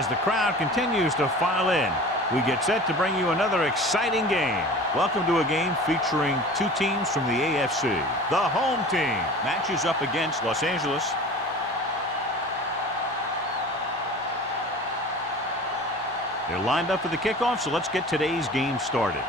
As the crowd continues to file in, we get set to bring you another exciting game. Welcome to a game featuring two teams from the AFC. The home team matches up against Los Angeles. They're lined up for the kickoff, so let's get today's game started.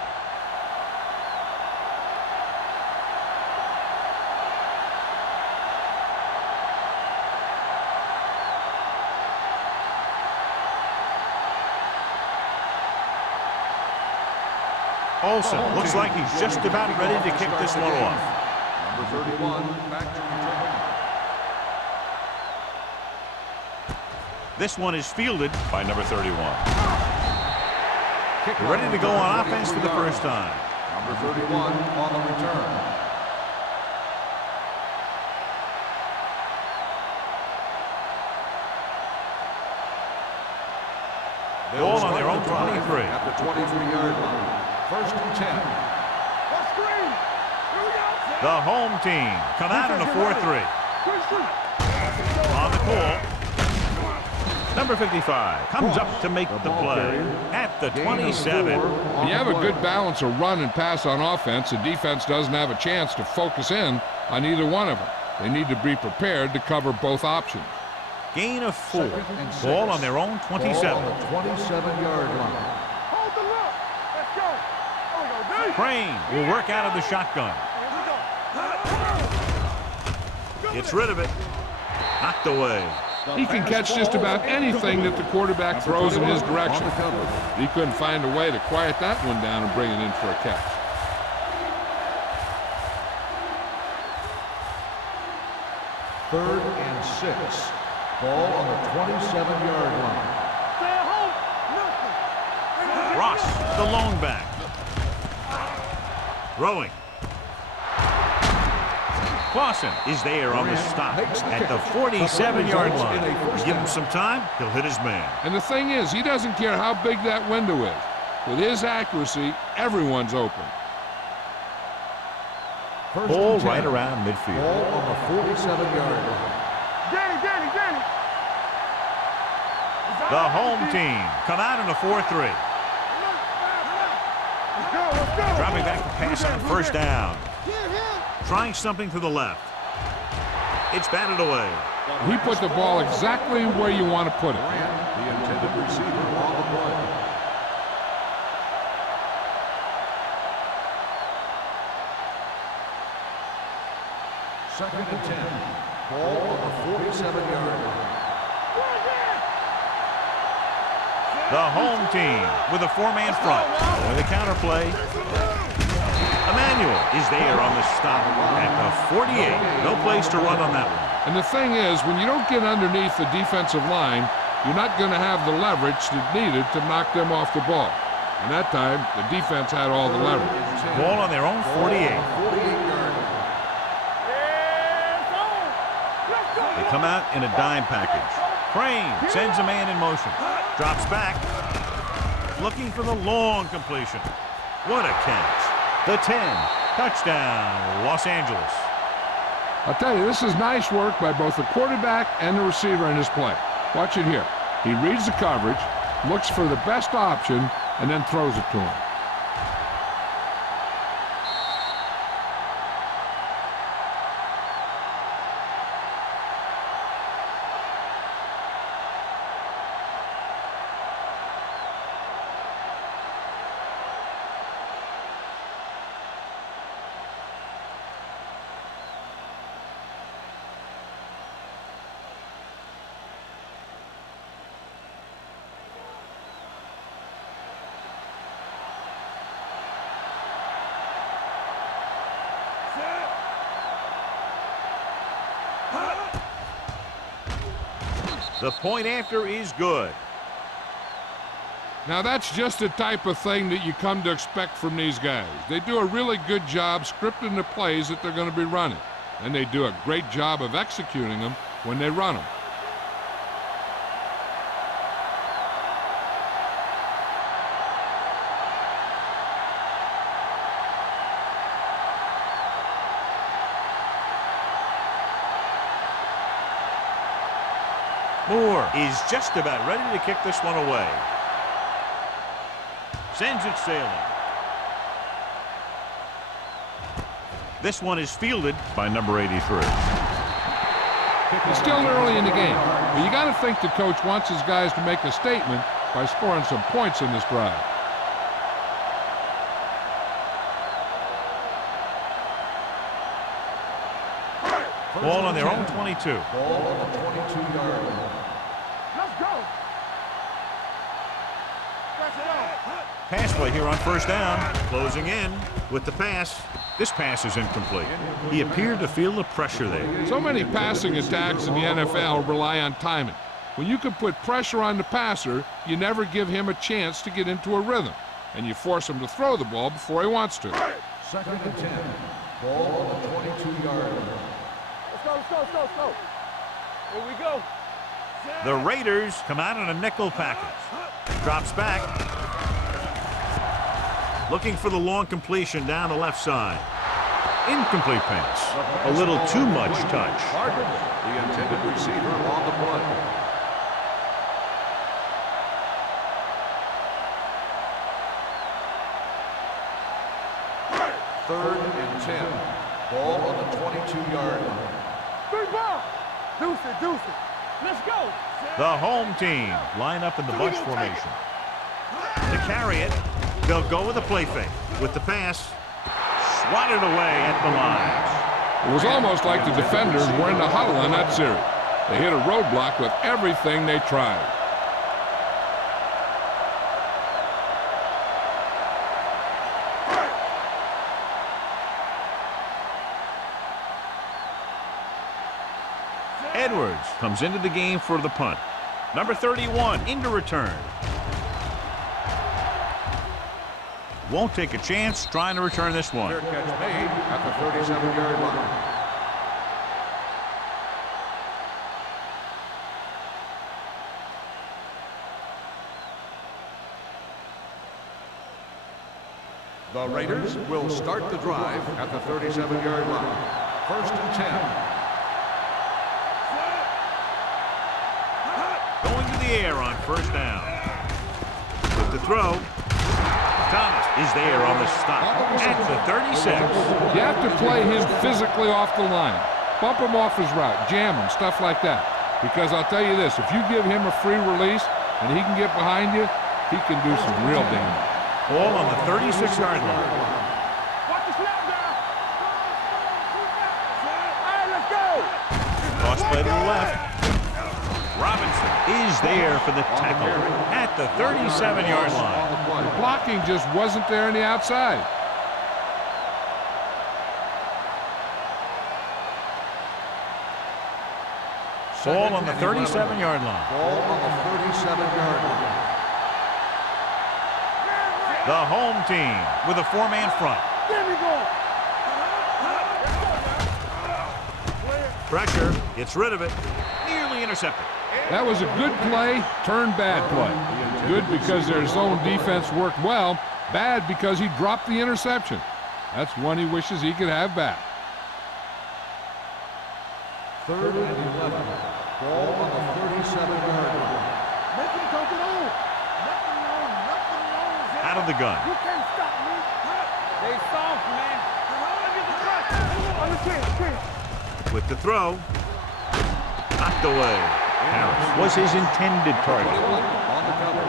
Olsen looks like he's just about ready to kick this one off. Number 31, back to return. This one is fielded by number 31. They're ready to go on offense for the first time. Number 31 on the return. Ball on their own 23. At the 23-yard line. First and 10. The home team come out in a 4-3. On the call. Number 55 comes up to make the play at the 27. When you have a good balance of run and pass on offense, the defense doesn't have a chance to focus in on either one of them. They need to be prepared to cover both options. Gain of 4. Ball on their own 27. Ball on the 27-yard line. Crane will work out of the shotgun. Gets rid of it. Knocked away. He can catch just about anything that the quarterback throws in his direction. He couldn't find a way to quiet that one down and bring it in for a catch. Third and 6. Ball on the 27-yard line. Ross, the lone back. Throwing. Clausen is there on the stop at the 47-yard line. Give him some time, he'll hit his man. And the thing is, he doesn't care how big that window is. With his accuracy, everyone's open. Ball right around midfield. Ball on the 47-yard line. The home team come out in a 4-3. Dropping back to pass on first down. Trying something to the left. It's batted away. He put the ball exactly where you want to put it. The intended receiver on the play. Second and 10. Ball on the 47-yard line. The home team with a 4-man front. With a counter play. Emmanuel is there on the stop at the 48. No place to run on that one. And the thing is, when you don't get underneath the defensive line, you're not going to have the leverage that's needed to knock them off the ball. And that time, the defense had all the leverage. Ball on their own 48. They come out in a dime package. Crane sends a man in motion. Drops back. Looking for the long completion. What a catch. The 10. Touchdown, Los Angeles. I'll tell you, this is nice work by both the quarterback and the receiver in his play. Watch it here. He reads the coverage, looks for the best option, and then throws it to him. The point after is good. Now that's just the type of thing that you come to expect from these guys. They do a really good job scripting the plays that they're going to be running. And they do a great job of executing them when they run them. Moore Moore is just about ready to kick this one away. Sends it sailing. This one is fielded by number 83. It's still early in the game, but you got to think the coach wants his guys to make a statement by scoring some points in this drive. Ball on their own 22. Ball on the 22-yard line. Let's go. Pass play here on first down. Closing in with the pass. This pass is incomplete. He appeared to feel the pressure there. So many passing attacks in the NFL rely on timing. When you can put pressure on the passer, you never give him a chance to get into a rhythm, and you force him to throw the ball before he wants to. 2nd and 10. Ball on the 22-yard line. Let's go. Here we go. The Raiders come out in a nickel package. Drops back. Looking for the long completion down the left side. Incomplete pass. A little too much touch. The intended receiver on the play. Third and 10. Ball on the 22-yard line. Three ball. Deuce it. Let's go. The home team line up in the bunch formation. To carry it, they'll go with a play fake. With the pass, swatted away at the line. It was almost like the defenders were in the huddle in that series. They hit a roadblock with everything they tried. Edwards comes into the game for the punt. Number 31 into return. Won't take a chance trying to return this one. Fair catch made at the 37-yard line. The Raiders will start the drive at the 37-yard line. 1st and 10. Going to the air on first down. With the throw, Thomas is there on the stop at the 36. You have to play him physically off the line. Bump him off his route, jam him, stuff like that. Because I'll tell you this, if you give him a free release and he can get behind you, he can do some real damage. Ball on the 36-yard line. Watch the snap down. All right, let's go. Cross play to the left. Robinson is there for the tackle at the 37-yard line. The blocking just wasn't there on the outside. Ball on the 37-yard line. Ball on the 37-yard line. The home team with a four-man front. There we go. Pressure, gets rid of it, nearly intercepted. That was a good play, turned bad play. Good because their zone defense worked well, bad because he dropped the interception. That's one he wishes he could have back. 3rd and 11. Ball on the 37-yard line. Make him come on. Nothing wrong. Out of the gun. You can't stop me. They soft, man. Understand. With the throw, knocked away. Harris was his intended target. On the cover.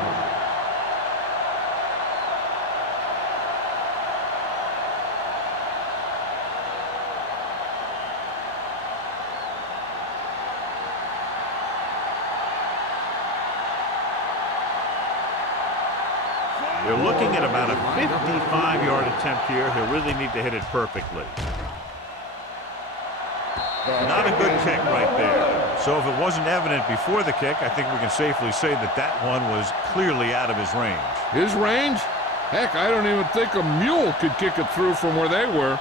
They're looking at about a 55-yard attempt here. He'll really need to hit it perfectly. Not a good kick right there. So if it wasn't evident before the kick, I think we can safely say that that one was clearly out of his range. His range? Heck, I don't even think a mule could kick it through from where they were.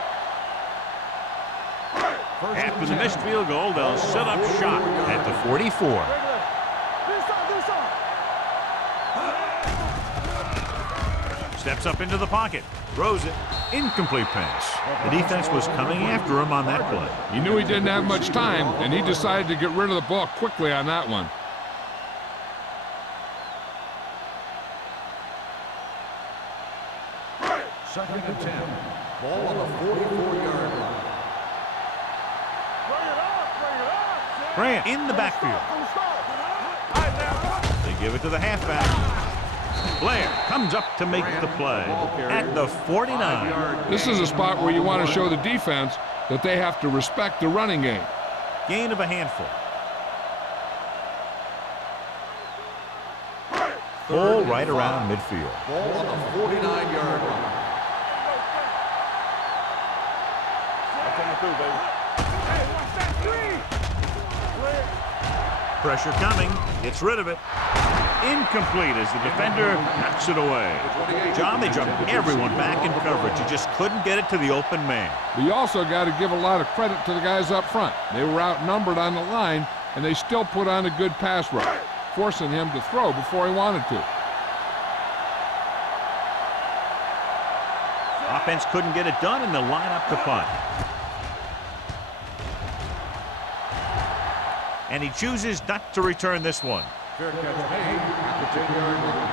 After the missed field goal, they'll set up shop at the 44. Steps up into the pocket, throws it, incomplete pass. The defense was coming after him on that play. He knew he didn't have much time, and he decided to get rid of the ball quickly on that one. Second and 10. Ball on the 44-yard line. Grant in the backfield. They give it to the halfback. Blair comes up to make the play at the 49. This is a spot where you want to show the defense that they have to respect the running game. Gain of a handful. Ball right around midfield. Ball on the 49-yard line. Pressure coming. Gets rid of it. Incomplete as the defender knocks it away. John, they jumped everyone back in coverage. You just couldn't get it to the open man. But you also got to give a lot of credit to the guys up front. They were outnumbered on the line, and they still put on a good pass rush, forcing him to throw before he wanted to. Offense couldn't get it done, and they'll line up to punt. And he chooses not to return this one. Fair catch made at the 10-yard line.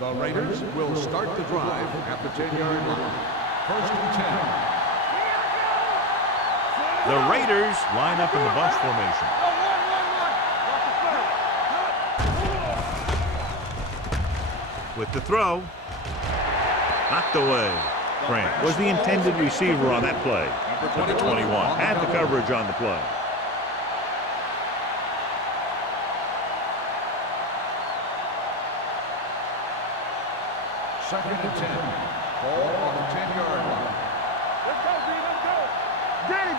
The Raiders will start the drive at the 10-yard line. First and 10. The Raiders line up in the bunch formation. With the throw, knocked away. Grant was the intended receiver on that play. Number 21 had the coverage on the play. Second and 10. Ball on the 10-yard line. Let's go, D. Let's go. Danny.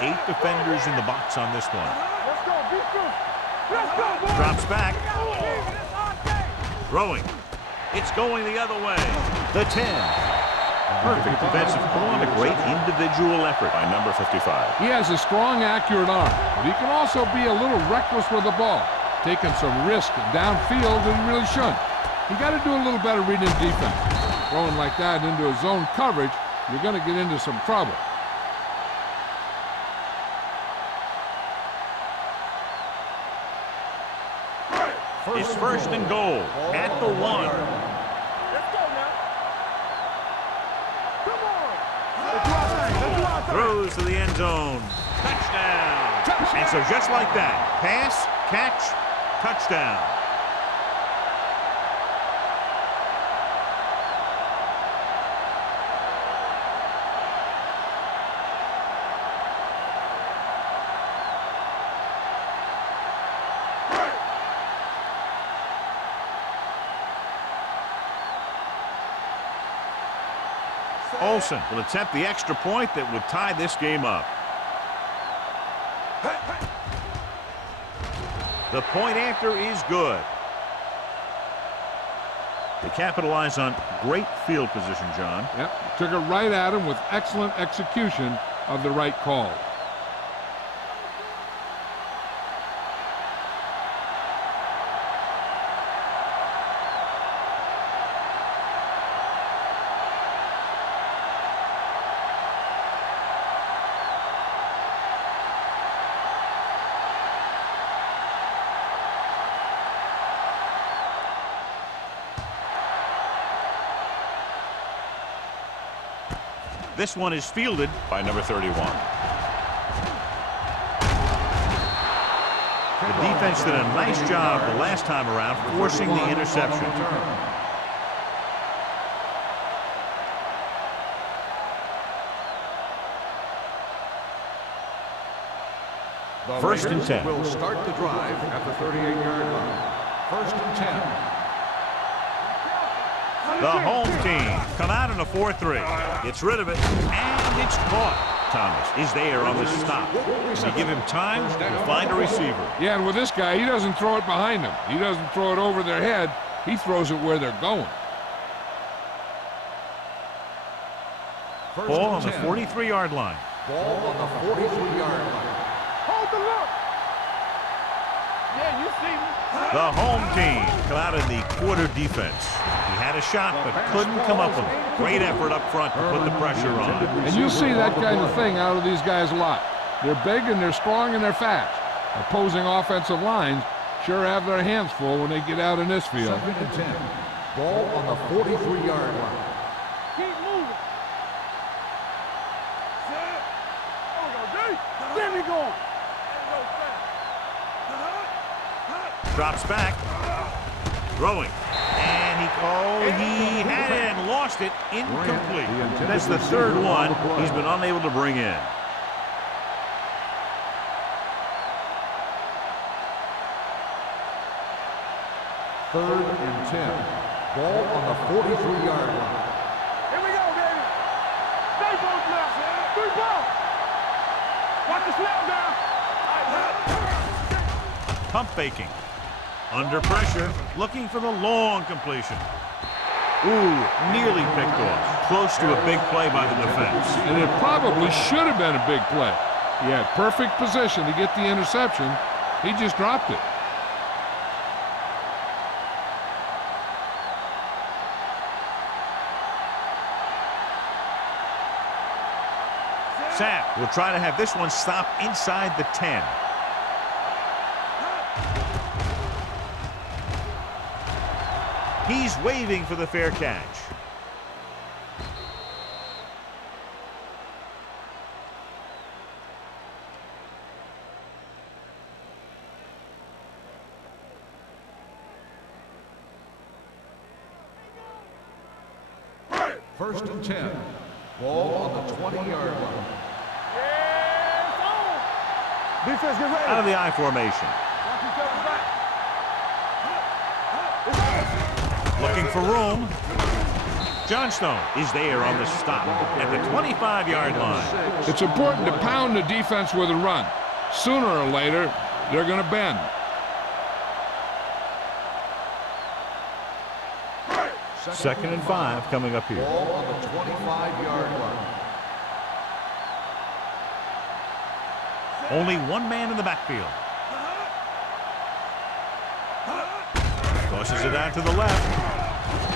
8 defenders in the box on this one. Let's go. Beat you. Let's go, boy. Drops back. Throwing. It's going the other way. The 10. Perfect defensive call and a great individual effort by number 55. He has a strong, accurate arm, but he can also be a little reckless with the ball, taking some risk downfield that he really shouldn't. You got to do a little better reading defense. Throwing like that into a zone coverage, you're going to get into some trouble. It's first and goal at the 1. Let's go now. Come on. Let's do our thing. Let's do our thing. Throws to the end zone. Touchdown. And so just like that, pass, catch, touchdown. Olsen will attempt the extra point that would tie this game up. The point after is good. They capitalize on great field position, John. Yep, took it right at him with excellent execution of the right call. This one is fielded by number 31. The defense did a nice job the last time around forcing the interception. First and 10. Will start the drive at the 38-yard line. First and 10. The home team come out in a 4-3. Gets rid of it, and it's caught. Thomas is there on the stop. They give him time to find a receiver. Yeah, and with this guy, he doesn't throw it behind them. He doesn't throw it over their head. He throws it where they're going. Ball on the 43-yard line. Ball on the 43-yard line. Hold the look. Yeah, you see me. The home team come out in the quarter defense. He had a shot, but couldn't come up with it. Great effort up front to put the pressure on. And you see that kind of thing out of these guys a lot. They're big and they're strong and they're fast. Opposing offensive lines sure have their hands full when they get out in this field. 2nd and 10. Ball on the 43-yard line. Keep moving. There we go. Drops back. Throwing. And he had it and lost it. Incomplete. That's the third one he's been unable to bring in. Third and 10. Ball on the 43-yard line. Here we go, baby. Stay close now. 3 ball. Watch the snap down. Pump faking. Under pressure, looking for the long completion. Ooh, nearly picked off. Close to a big play by the defense. And it probably should have been a big play. He had perfect position to get the interception. He just dropped it. Sapp will try to have this one stop inside the 10. He's waving for the fair catch. First and 10. Ball on the 20-yard line. Defense, get ready. Out of the I formation. Watch each other's back. Looking for room. Johnstone is there on the stop at the 25-yard line. It's important to pound the defense with a run. Sooner or later, they're going to bend. Second and 5 coming up here. Ball on the 25-yard line. Only one man in the backfield. Tosses it out to the left.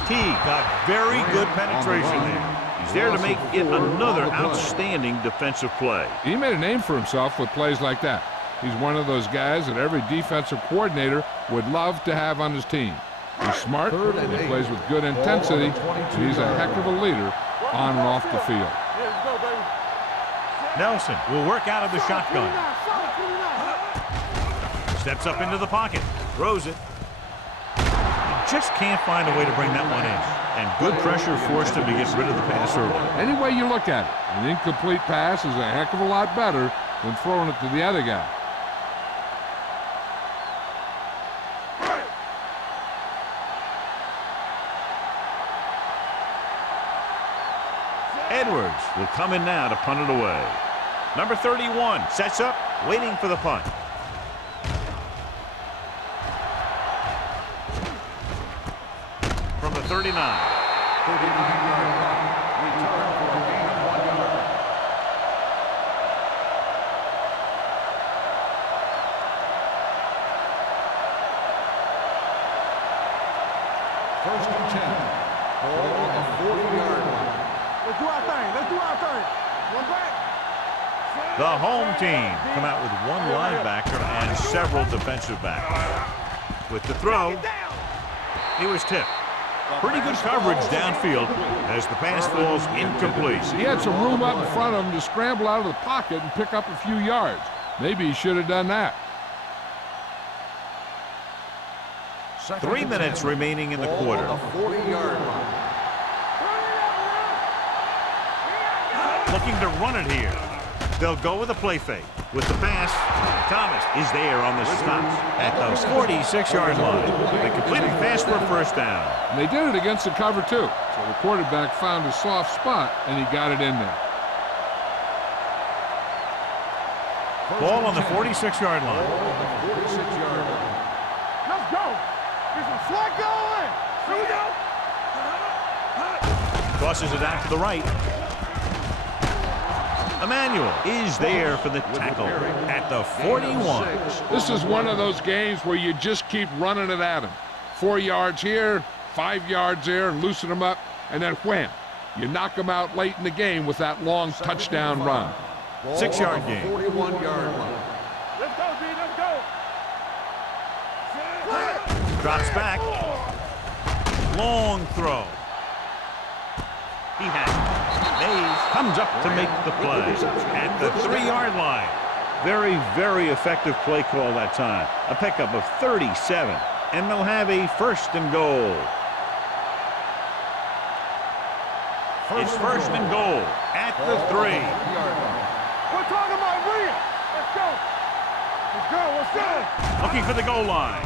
T got very good penetration there. He's there to make it another outstanding defensive play. He made a name for himself with plays like that. He's one of those guys that every defensive coordinator would love to have on his team. He's smart, and he plays with good intensity, and he's a heck of a leader on and off the field. Let's go, baby. Nelson will work out of the shotgun. 29. Steps up into the pocket. Throws it. He just can't find a way to bring that one in. And good pressure forced him to get rid of the pass early. Any way you look at it, an incomplete pass is a heck of a lot better than throwing it to the other guy. Edwards will come in now to punt it away. Number 31 sets up, waiting for the punt. From the 39. 39-yard line. Return for a gain of 1 yard. First and 10. Ball on the 40-yard line. Let's do our thing. Let's do our thing. One back. The home team come out with one linebacker and several defensive backs. With the throw, he was tipped. Pretty good coverage downfield as the pass falls incomplete. He had some room up in front of him to scramble out of the pocket and pick up a few yards. Maybe he should have done that. 3 minutes remaining in the quarter. Ball on the 40-yard line. Looking to run it here. They'll go with a play fake. With the pass, Thomas is there on the stop at the 46-yard line. They completed the pass for a first down. And they did it against the cover, too. So the quarterback found a soft spot, and he got it in there. Ball on the 46-yard line. Ball on the 46-yard line. Let's go. Get some slack going. Here we go. Tosses it out to the right. Emmanuel is there for the tackle at the 41. This is one of those games where you just keep running it at him. 4 yards here, 5 yards there, and loosen him up, and then wham. You knock him out late in the game with that long touchdown run. 6-yard gain. 41-yard line. Let's go, D, let's go. Drops back. Long throw. He has it. Mays comes up to make the play at the 3-yard line. Very, very effective play call that time. A pickup of 37, and they'll have a 1st and goal. It's 1st and goal at the 3. We're talking about Rhea. Let's go. Let's go, let's go. Looking for the goal line.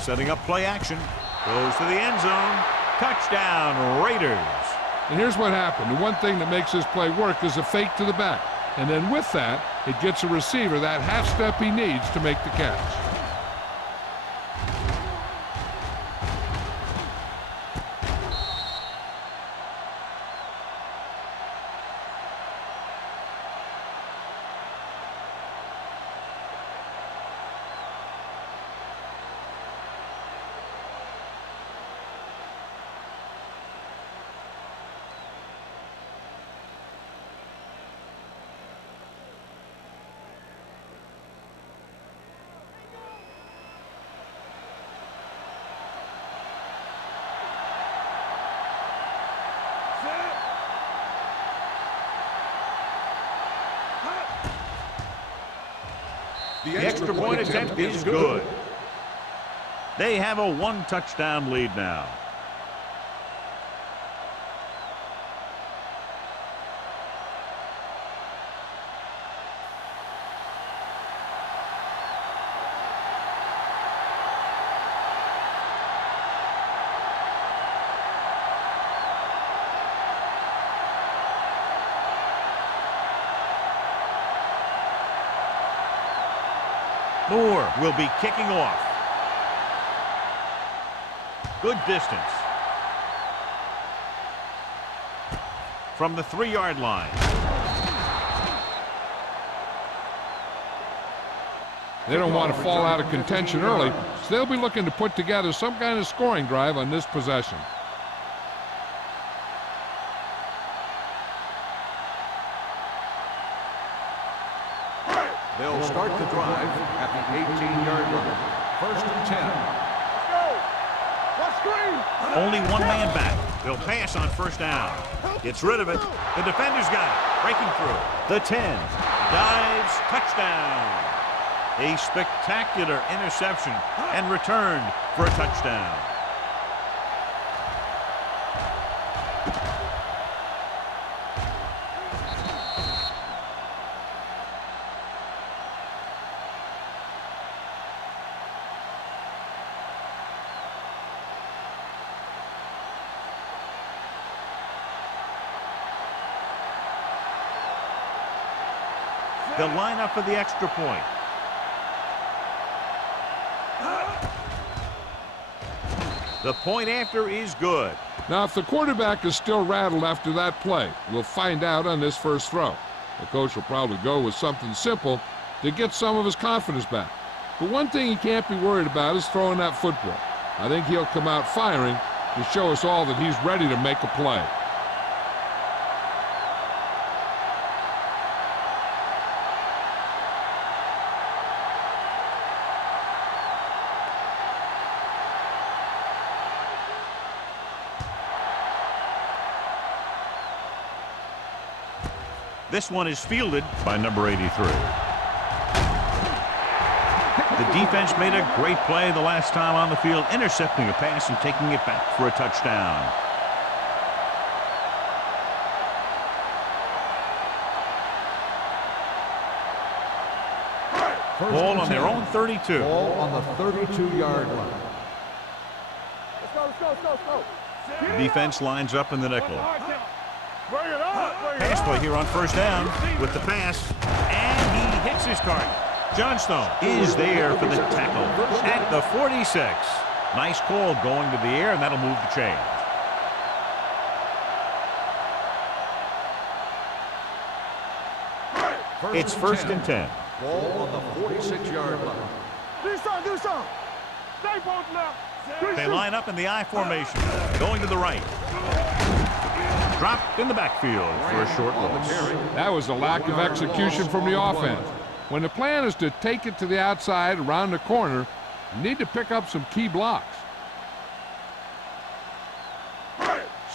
Setting up play action. Goes to the end zone. Touchdown, Raiders. And here's what happened. The one thing that makes this play work is a fake to the back. And then with that, it gets a receiver that half step he needs to make the catch. The extra point attempt is good. They have a 1-touchdown lead now. Moore will be kicking off. Good distance. From the 3-yard line. They don't want to fall out of contention early, so they'll be looking to put together some kind of scoring drive on this possession. They'll start the drive at the 18-yard line. 1st and 10. Let's go. Let's screen. Only one man back. They'll pass on 1st down. Gets rid of it. The defender's got it. Breaking through. The 10. Dives. Touchdown. A spectacular interception and returned for a touchdown. They'll line up for the extra point. The point after is good. Now, if the quarterback is still rattled after that play, we'll find out on this first throw. The coach will probably go with something simple to get some of his confidence back. But one thing he can't be worried about is throwing that football. I think he'll come out firing to show us all that he's ready to make a play. This one is fielded by number 83. The defense made a great play the last time on the field, intercepting a pass and taking it back for a touchdown. Ball on their own 32. Ball on the 32-yard line. Let's go, let's go, let's go, let's go. The defense lines up in the nickel. Bring it up, bring it Pass up. play here on 1st down with the pass, and he hits his target. Johnstone is there for the tackle at the 46. Nice call going to the air, and that'll move the chain. It's first and 10. Ball on the 46-yard line. Do something. Stay both left. They line up in the I formation, going to the right. Dropped in the backfield for a short loss. That was a lack of execution from the offense. When the plan is to take it to the outside around the corner, you need to pick up some key blocks.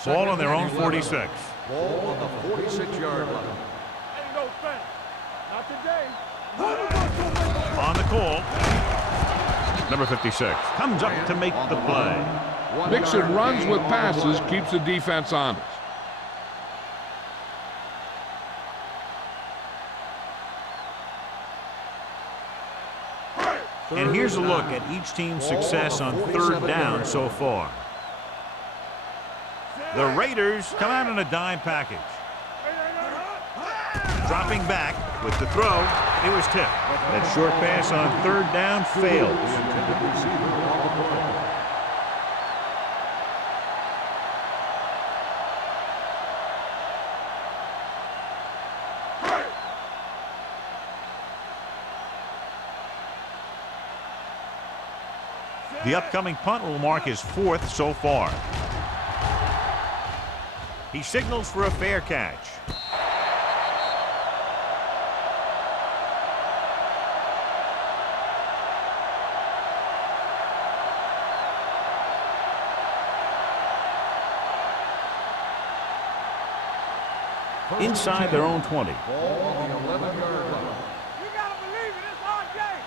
Ball on their own 46. Ball on the 46-yard line. Ain't no thing. Not today. On the call. Number 56 comes up to make the play. Mixing runs with passes keeps the defense honest. And here's a look at each team's success on third down so far. The Raiders come out in a dime package. Dropping back with the throw, it was tipped. That short pass on third down fails. The upcoming punt will mark his fourth so far. He signals for a fair catch. Inside their own 20. Ball on the 11-yard line. You gotta believe it. It's our game.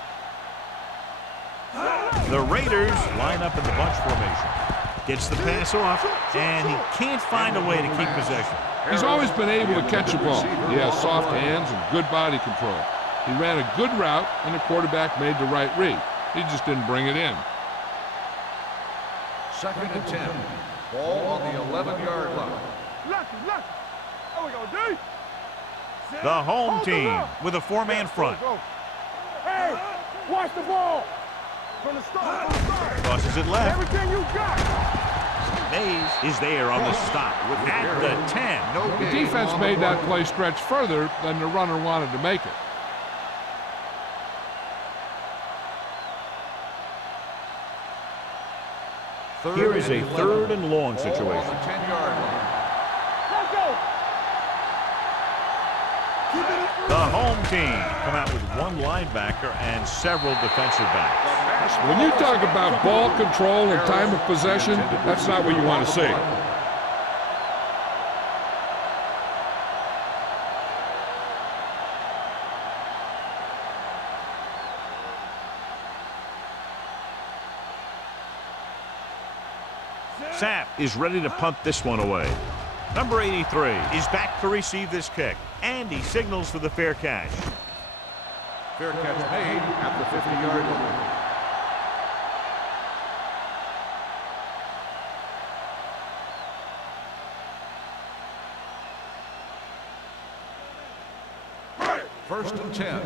The Raiders line up in the bunch formation. Gets the pass off, and he can't find a way to keep possession. He's always been able to catch the ball. He has soft hands and good body control. He ran a good route, and the quarterback made the right read. He just didn't bring it in. Second and 10. Ball on the 11-yard line. Lucky. There we go, D. The home team with a four-man front. Hey, watch the ball. From the start. Tosses it left. Everything you got. Mays is there on the stop at the 10. The defense made that play stretch further than the runner wanted to make it. Here is a third and long situation. Ball on the 10-yard line. Let's go. The home team come out with one linebacker and several defensive backs. When you talk about ball control and time of possession, that's not what you want to see. Sapp is ready to punt this one away. Number 83 is back to receive this kick, and he signals for the fair catch. Fair catch made at the 50-yard line. First and 10.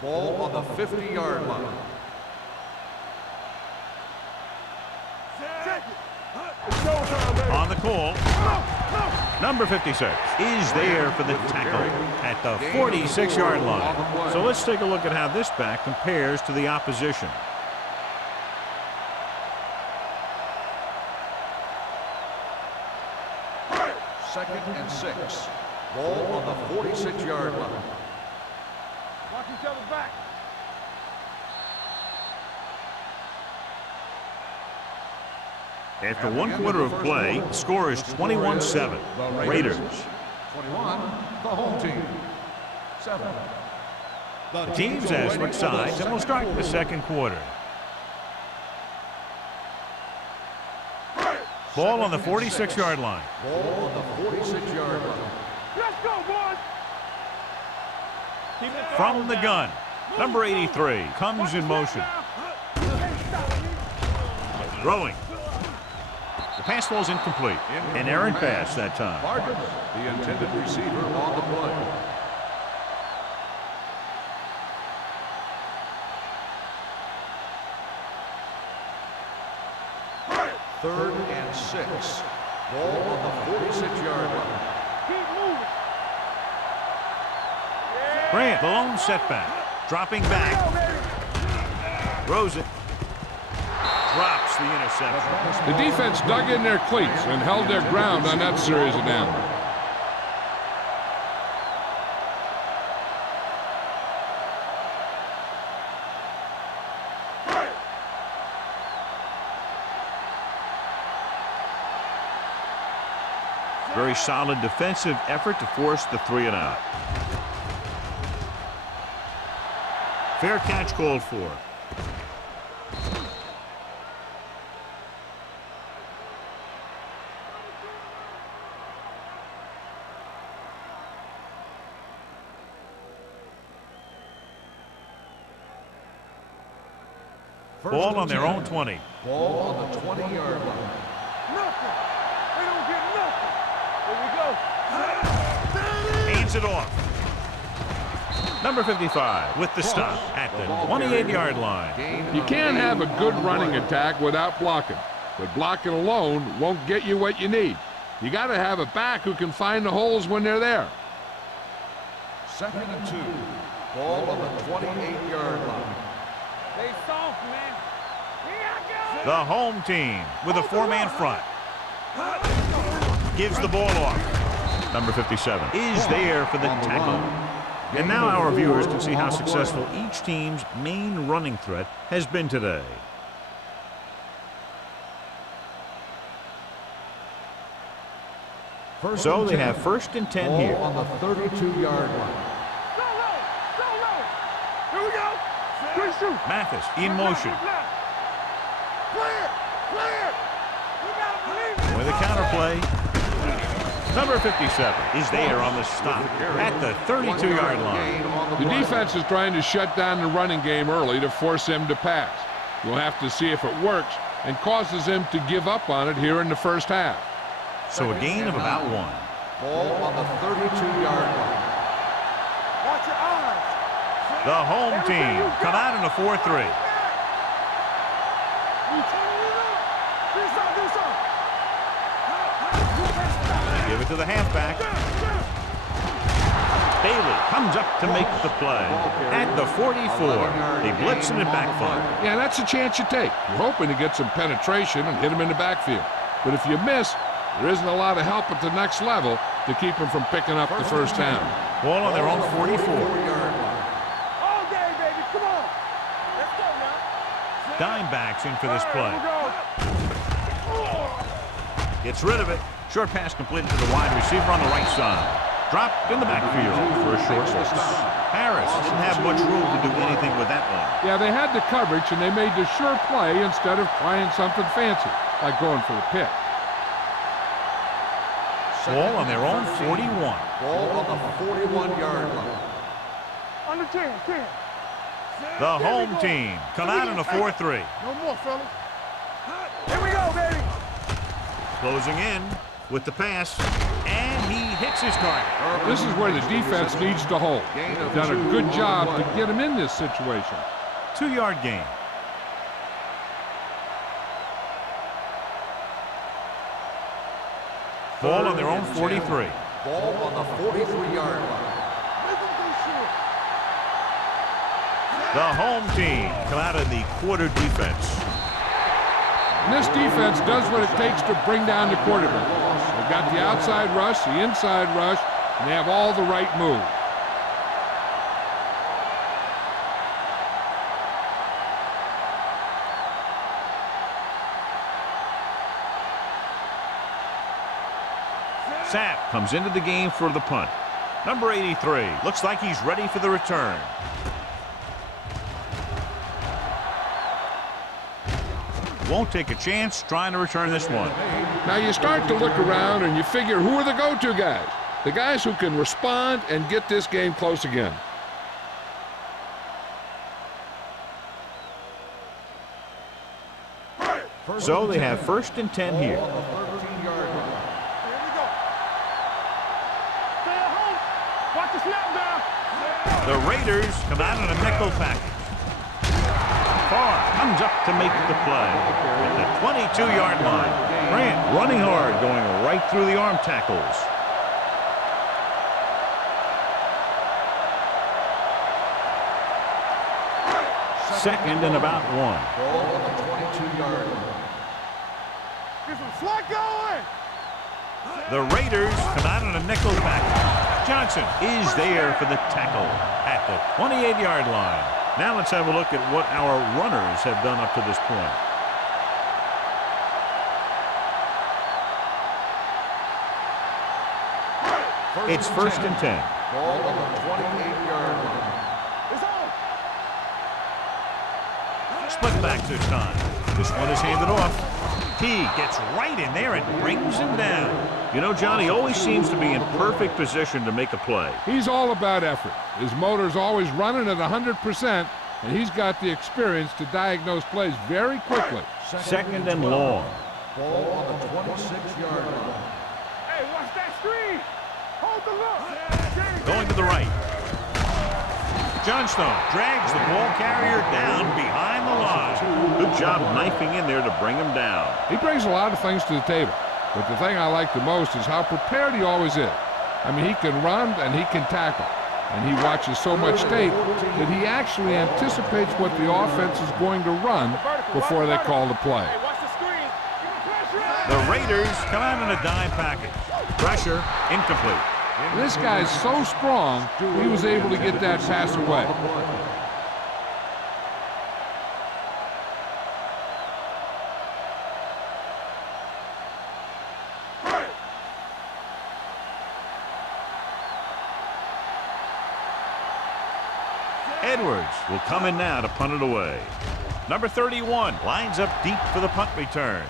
Ball on the 50-yard line. On the call, number 56 is there for the tackle at the 46-yard line. So let's take a look at how this back compares to the opposition. Second and 6. Ball on the 46-yard line. Watch each other back. After one quarter of play, the score is 21-7. Raiders. 21, the home team. 7. The teams have switched sides, and we'll start the second quarter. Ball on the 46-yard line. Ball on the 46-yard line. Let's go, boys. From the gun, number 83 comes in motion. Throwing. The pass falls incomplete. An errant pass that time. Vargas, the intended receiver on the play. Third and 6. Ball on the 46-yard line. Keep moving. Yeah. Grant, the lone setback. Dropping back. Throws it. Drops the interception. The defense dug in their cleats and held their ground on that series of downs. Very solid defensive effort to force the 3-and-out. Fair catch called for. Ball on their own 20. Ball on the 20-yard line. Nothing. They don't get nothing. Here we go. Hands it off. Number 55 with the stop at the 28-yard line. You can't have a good running attack without blocking, but blocking alone won't get you what you need. You got to have a back who can find the holes when they're there. 2nd and 2. Ball on the 28-yard line. They soft, man. Here I go. The home team with a 4-man front. Gives the ball off. Number 57 is there for the tackle. And now our viewers can see how successful each team's main running threat has been today. So they have 1st and 10 here. Ball on the 32-yard line. Go low. Go low. Here we go. Good shoot. Mathis in motion. Clear. Clear. We gotta believe it. With a counterplay. Number 57 is there on the stop at the 32-yard line. The defense is trying to shut down the running game early to force him to pass. We'll have to see if it works and causes him to give up on it here in the first half. So a gain of about 1. Ball on the 32-yard line. Watch your eyes. The home team come out in a 4-3. Give it to the halfback. Bailey comes up to make the play. At the 44, they blitz and it backfire. Yeah, that's a chance you take. You're hoping to get some penetration and hit him in the backfield. But if you miss, there isn't a lot of help at the next level to keep him from picking up the first down. Ball on their own 44. All day, baby. Come on. Let's go now. Dimebacks in for this play. Gets rid of it. Short pass completed to the wide receiver on the right side. Dropped in the backfield for a short loss. Harris didn't have much room to do anything with that one. Yeah, they had the coverage, and they made the sure play instead of trying something fancy, like going for the pick. Ball on their own 41. Ball on the 41-yard line. Under 10, 10. The home team come out in a 4-3. No more, fellas. Here we go, baby. Closing in with the pass, and he hits his target. This is where the defense needs to hold. They've done a good job to get him in this situation. 2-yard gain. Ball on their own 43. Ball on the 43-yard line. The home team come out in the quarter defense. And this defense does what it takes to bring down the quarterback. They've got the outside rush, the inside rush, and they have all the right moves. Sapp comes into the game for the punt. Number 83 looks like he's ready for the return. Won't take a chance trying to return this one. Now you start to look around and you figure, who are the go-to guys? The guys who can respond and get this game close again. So they have 1st and 10 here. Ball on the 13-yard line. Here we go. Stay at home. Watch the snap down. The Raiders come out in a nickel package. Farr comes up to make the play at the 22-yard line. Grant running hard, going right through the arm tackles. Second and about 1. Ball on the 22-yard line. Get some slack going. The Raiders come out on a nickel package. Johnson is there for the tackle at the 28-yard line. Now let's have a look at what our runners have done up to this point. It's first and 10. Ball on the 28-yard line. It's on. Split back this time. This one is handed off. He gets right in there and brings him down. You know, John, he always seems to be in perfect position to make a play. He's all about effort. His motor's always running at 100%, and he's got the experience to diagnose plays very quickly. Second and long. Ball on the 26-yard line. Hey, watch that screen. Hold the look. Going to the right. Johnstone drags the ball carrier down behind the line. Good job knifing in there to bring him down. He brings a lot of things to the table, but the thing I like the most is how prepared he always is. I mean, he can run and he can tackle, and he watches so much tape that he actually anticipates what the offense is going to run before they call the play. Hey, watch the screen. Give him pressure. The Raiders come out in a dime package. Pressure incomplete. This guy's so strong, he was able to get that pass away. Edwards will come in now to punt it away. Number 31 lines up deep for the punt return.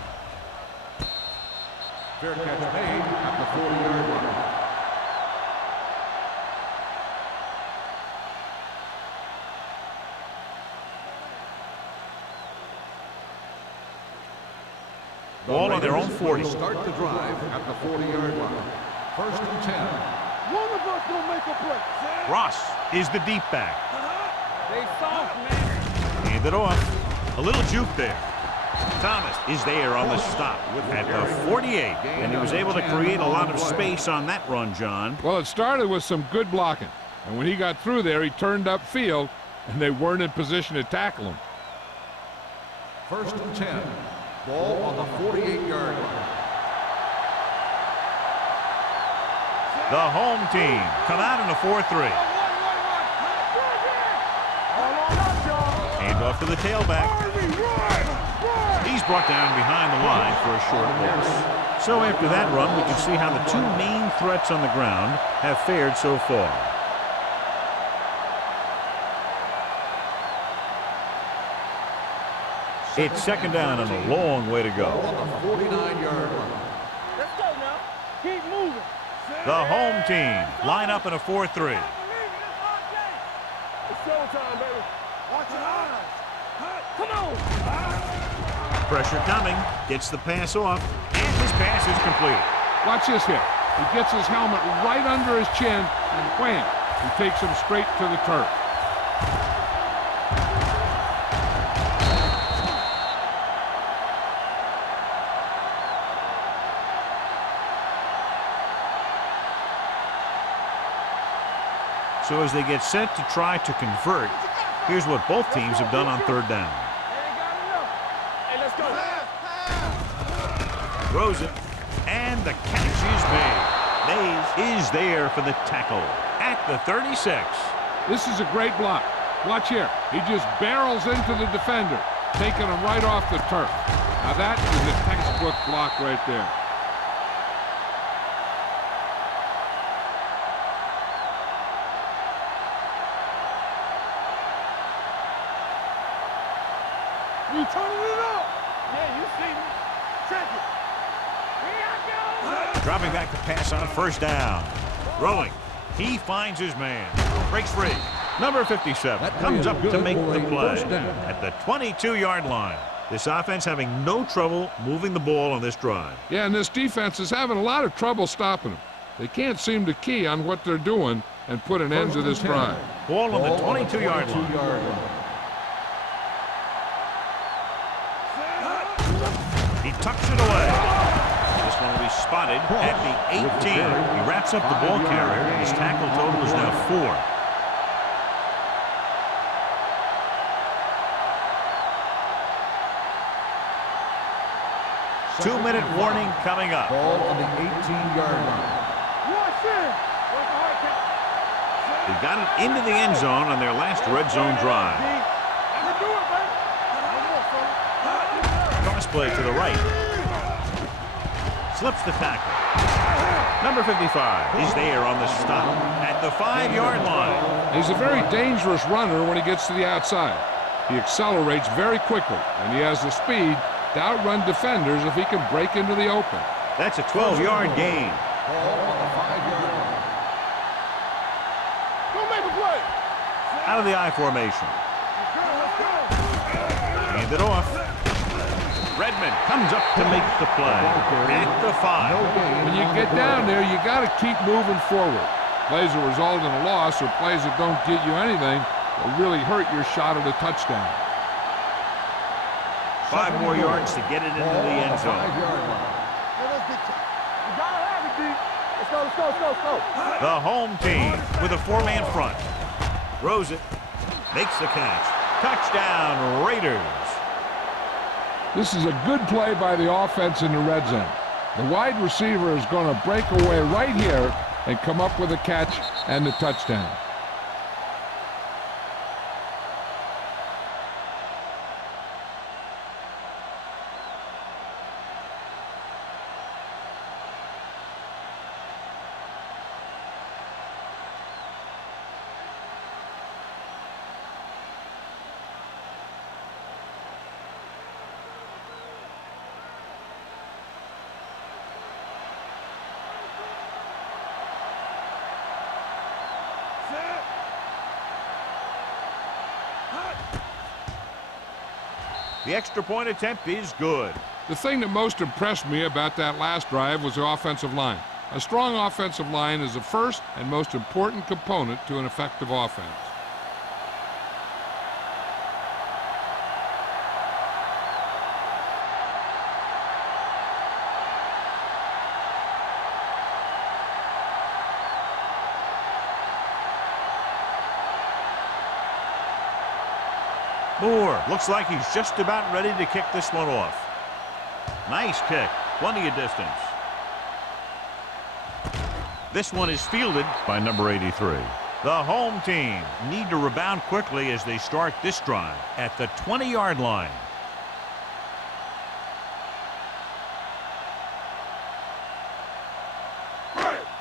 Fair catch made at the 40-yard line. Ball on their own 40. Start the drive at the 40-yard line. First and 10. One of us gonna make a play. Ross is the deep back. They soft, man. Handed off. A little juke there. Thomas is there on the stop at the 48, and he was able to create a lot of space on that run, John. Well, it started with some good blocking, and when he got through there, he turned upfield, and they weren't in position to tackle him. First and 10. Ball on the 48-yard line. The home team come out in a 4-3. Hand off to the tailback. He's brought down behind the line for a short loss. So after that run, we can see how the two main threats on the ground have fared so far. It's second down and a long way to go. On the 49-yard line. Let's go now. Keep moving. The home team line up in a 4-3. It's showtime, baby. Watch your eyes. Come on. Pressure coming. Gets the pass off. And his pass is completed. Watch this here. He gets his helmet right under his chin, and wham, he takes him straight to the turf. So as they get set to try to convert, here's what both teams have done on third down. Hey, let's go. Throws it, and the catch is made. Mays is there for the tackle at the 36. This is a great block. Watch here. He just barrels into the defender, taking him right off the turf. Now that is a textbook block right there. You turning it up. Yeah, you see me. Check it. Here I go. Dropping back to pass on first down. Throwing. He finds his man. Breaks free. Number 57 comes up to make the play at the 22-yard line. This offense having no trouble moving the ball on this drive. Yeah, and this defense is having a lot of trouble stopping them. They can't seem to key on what they're doing and put an end to this drive. Ball on the 22-yard line. He tucks it away. This one will be spotted at the 18. He wraps up the ball carrier. His tackle total is now 4. 2-minute warning coming up. Ball on the 18-yard line. They got it into the end zone on their last red zone drive. Cross play to the right. Slips the tackle. Number 55 is there on the stop at the 5-yard line. He's a very dangerous runner when he gets to the outside. He accelerates very quickly, and he has the speed to outrun defenders if he can break into the open. That's a 12-yard gain. Ball on the 5-yard line. Out of the I formation. Hand it off. Redmond comes up to make the play at the 5. When you get down there, you got to keep moving forward. Plays that result in a loss or plays that don't get you anything will really hurt your shot at a touchdown. 5 more yards to get it into the end zone. 5-yard line. The home team with a 4-man front. Throws it. Makes the catch. Touchdown, Raiders. This is a good play by the offense in the red zone. The wide receiver is going to break away right here and come up with a catch and the touchdown. The extra point attempt is good. The thing that most impressed me about that last drive was the offensive line. A strong offensive line is the first and most important component to an effective offense. Moore looks like he's just about ready to kick this one off. Nice kick. Plenty of distance. This one is fielded by number 83. The home team need to rebound quickly as they start this drive at the 20-yard line.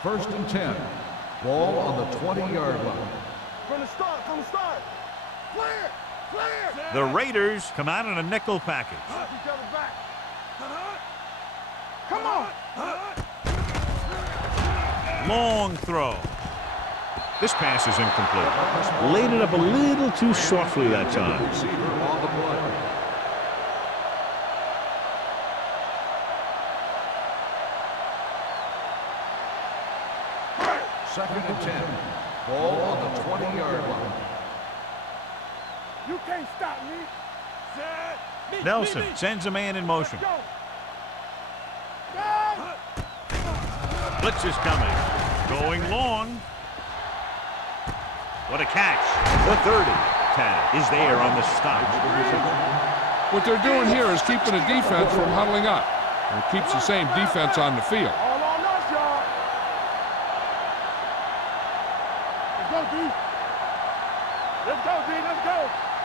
First and 10. Ball on the 20-yard line. From the start. Clear. The Raiders come out in a nickel package. Each other back. Come on. Long throw. This pass is incomplete. Laid it up a little too softly that time. Receiver on the play. Second and 10. Ball on the 20-yard line. You can't stop me. Nelson sends a man in motion. Go. Blitz is coming. Going long. What a catch. The 30. Tag is there on the stop. What they're doing here is keeping the defense from huddling up. And it keeps the same defense on the field. All on us, y'all. Let's go, D. Let's go.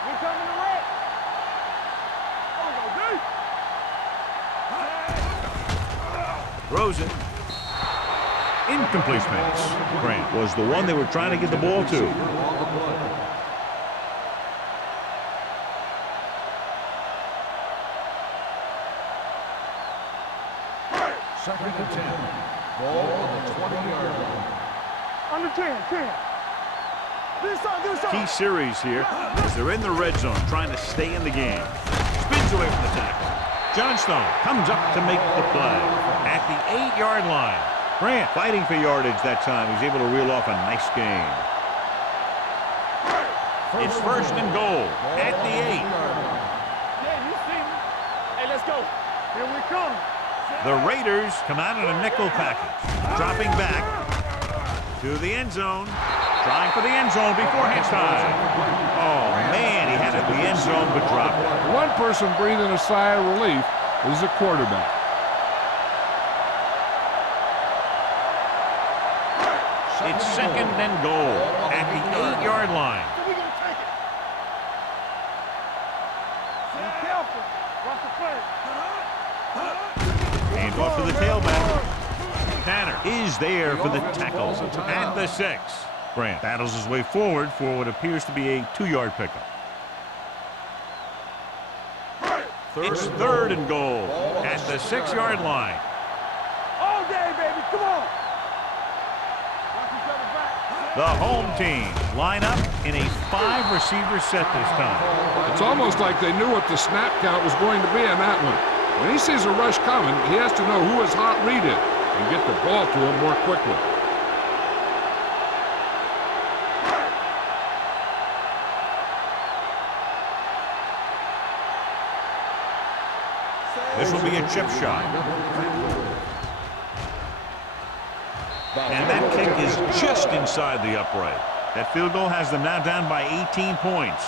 We coming to wreck. Throws it. Incomplete pass. Grant was the one they were trying to get the ball to. On the play. Second and 10. Ball on the 20-yard line. Under 10. Do something. Key series here as they're in the red zone trying to stay in the game. Spins away from the tackle. Johnstone comes up to make the play at the 8-yard line. Grant fighting for yardage that time. He's able to reel off a nice gain. It's first and goal at the 8. Yeah, you see me. Hey, let's go. Here we come. The Raiders come out in a nickel package. Dropping back to the end zone. Trying for the end zone before halftime. Oh, man, he had it in the end zone but dropped it. One person breathing a sigh of relief is the quarterback. It's second and goal at the 8-yard line. We gonna take it. Be careful. Watch the play. Hand off to the tailback. Tanner is there for the tackle at the 6. Grant battles his way forward for what appears to be a 2-yard pickup. It's third and goal at the 6-yard line. All day, baby. Come on. Watch each other back. The home team line up in a 5-receiver set this time. It's almost like they knew what the snap count was going to be on that one. When he sees a rush coming, he has to know who his hot read is and get the ball to him more quickly. This will be a chip shot. And that kick is just inside the upright. That field goal has them now down by 18 points.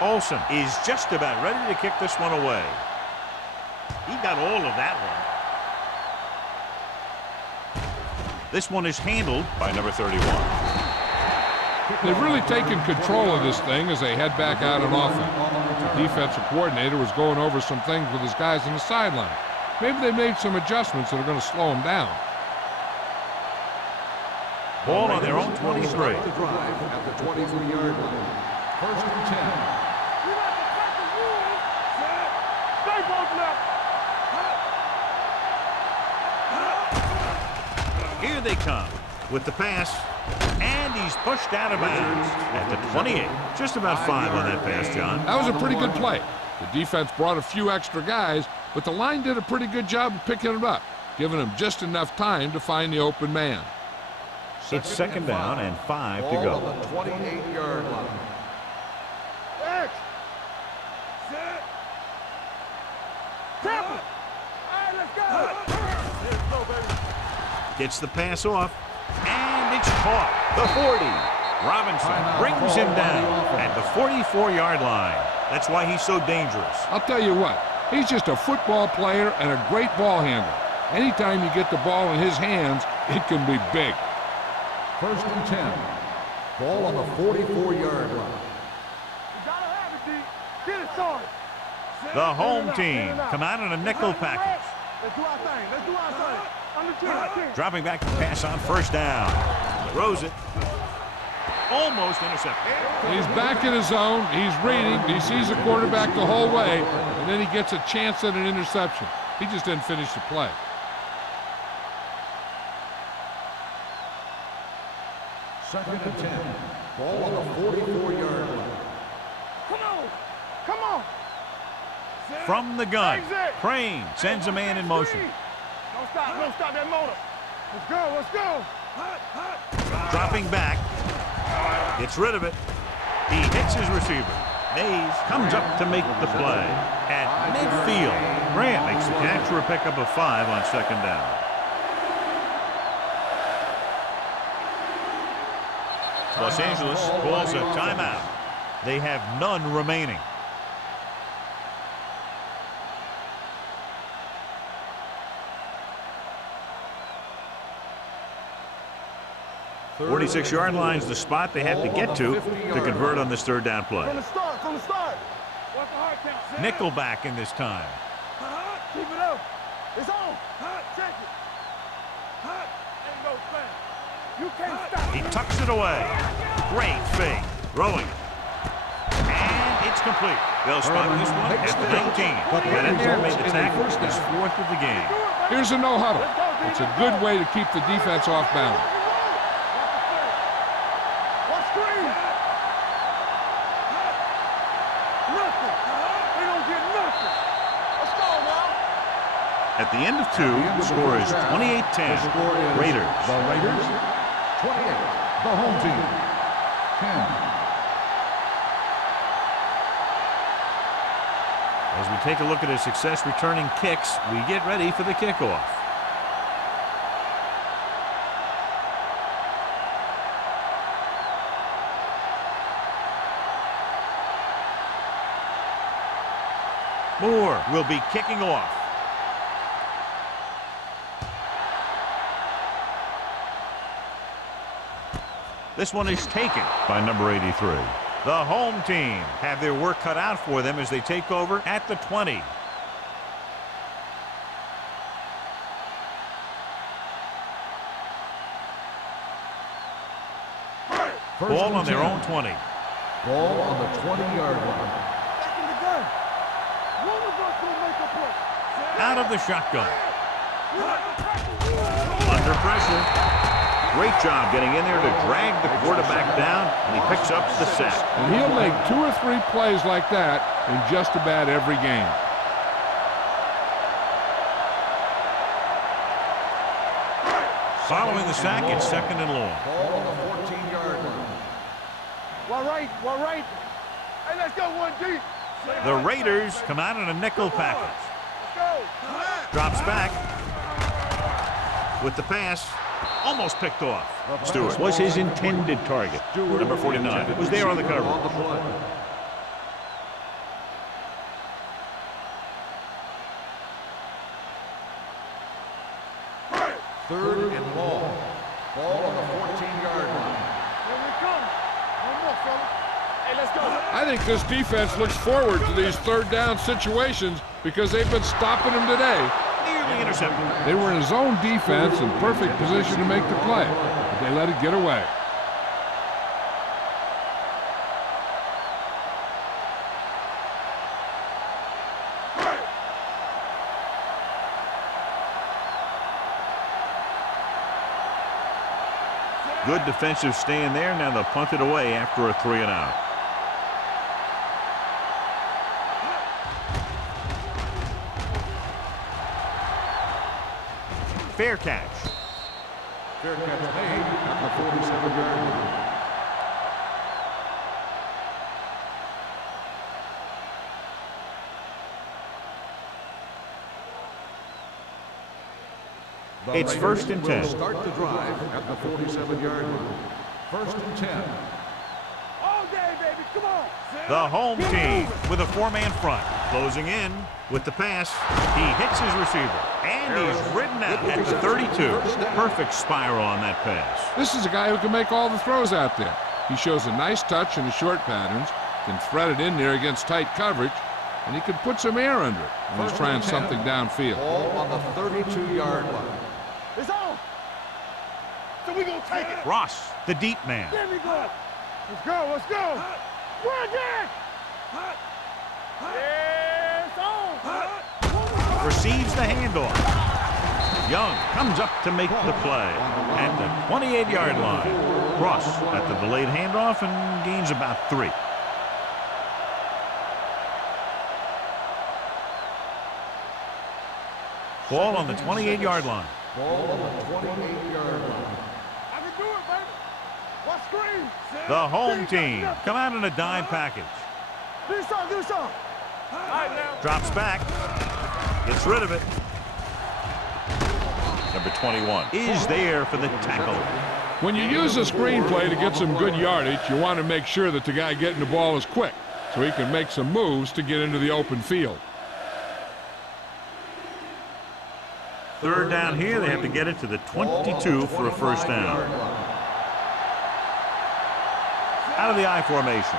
Olsen is just about ready to kick this one away. He got all of that one. This one is handled by number 31. They've really taken control of this thing as they head back out on offense. The defensive coordinator was going over some things with his guys on the sideline. Maybe they made some adjustments that are going to slow them down. Ball on their own 23. The drive at the 23-yard line. First and 10. Stay both left. Here they come with the pass, and he's pushed out of bounds at the 28. Just about 5 on that pass, John. That was a pretty good play. The defense brought a few extra guys, but the line did a pretty good job of picking it up, giving them just enough time to find the open man. It's second down and 5 to Ball on go. the 28-yard line. X. Set. Temple. All right, let's go. Let's go, baby. Gets the pass off, and it's caught. The 40. Robinson brings him down at the 44-yard line. That's why he's so dangerous. I'll tell you what, he's just a football player and a great ball handler. Anytime you get the ball in his hands, it can be big. First and 10. Ball on the 44-yard line. You gotta have it, D. Get it started. The home team come out in a nickel package. Let's do our thing. Let's do our thing. Under 10. Dropping back to pass on first down. Throws it. Almost intercepted. He's back in his zone. He's reading. He sees the quarterback the whole way, and then he gets a chance at an interception. He just didn't finish the play. Second and 10. Ball on the 44-yard line. Come on. Come on. From the gun, Crane sends a man in motion. Don't stop that motor. Let's go. Dropping back. Gets rid of it. He hits his receiver. Mays comes up to make the play. At midfield, Grant makes the catch for a pickup of 5 on second down. Los Angeles calls a timeout. They have none remaining. 46-yard line's the spot they have to get to convert on this third down play. From the start. What's the hard count? Nickelback in this time. Keep it up. It's on. Check it. Ain't no thing. You can't stop. He tucks it away. Great fake. Throwing. And it's complete. They'll spot this one at the 19. Got in there, made the tackle. His 4th of the game. Here's a no huddle. It's a good way to keep the defense off balance. At the end of 2, the score is 28-10. Raiders. The Raiders, 28. The home team, 10. As we to take a look at his success returning kicks. We get ready for the kickoff. Moore will be kicking off. This one is taken by number 83. The home team have their work cut out for them as they take over at the 20. Ball on their own 20. Ball on the 20-yard line. Back in the gun. One of us will make a play. Out of the shotgun. Under pressure. Great job getting in there to drag the quarterback down, and he picks up the sack. And he'll make 2 or 3 plays like that in just about every game. Following the sack, it's 2nd and long. Ball on the 14-yard line. One right. Hey, let's go, one deep. The Raiders come out in a nickel package. Let's go. Drops back with the pass. Almost picked off. Stewart was his intended target. Number 49 was there on the cover. On the play. Third and long. Ball on the 14-yard line. Here we come. One more, fella. Hey, let's go. I think this defense looks forward to these 3rd down situations because they've been stopping them today. Nearly intercepted. They were in zone defense in perfect position to make the play, but they let it get away. Good defensive stand there. Now they'll punt it away after a 3 and out. Fair catch. Fair catch made at the 47-yard line. It's 1st and 10. Start the drive at the 47-yard line. 1st and 10. All day, baby. Come on. The home team with a 4-man front. Closing in with the pass. He hits his receiver. And he's ridden out at the 32. Perfect spiral on that pass. This is a guy who can make all the throws out there. He shows a nice touch in the short patterns, can thread it in there against tight coverage, and he can put some air under it when he's trying something downfield. Ball on the 32-yard line. It's on. So we gonna take it. Ross, the deep man. There we go. Let's go. Run again. Yeah, it's on. Receives the handoff. Young comes up to make the play at the 28-yard line. Ross at the delayed handoff and gains about 3. Ball on the 28-yard line. Ball on the 28-yard line. I can do it, baby. Watch screen. The home team come out in a dime package. Do this song. All right, now. Drops back. Gets rid of it. Number 21 is there for the tackle. When you use a screenplay to get some good yardage, you want to make sure that the guy getting the ball is quick so he can make some moves to get into the open field. 3rd down here. They have to get it to the 22 for a 1st down. Out of the I formation.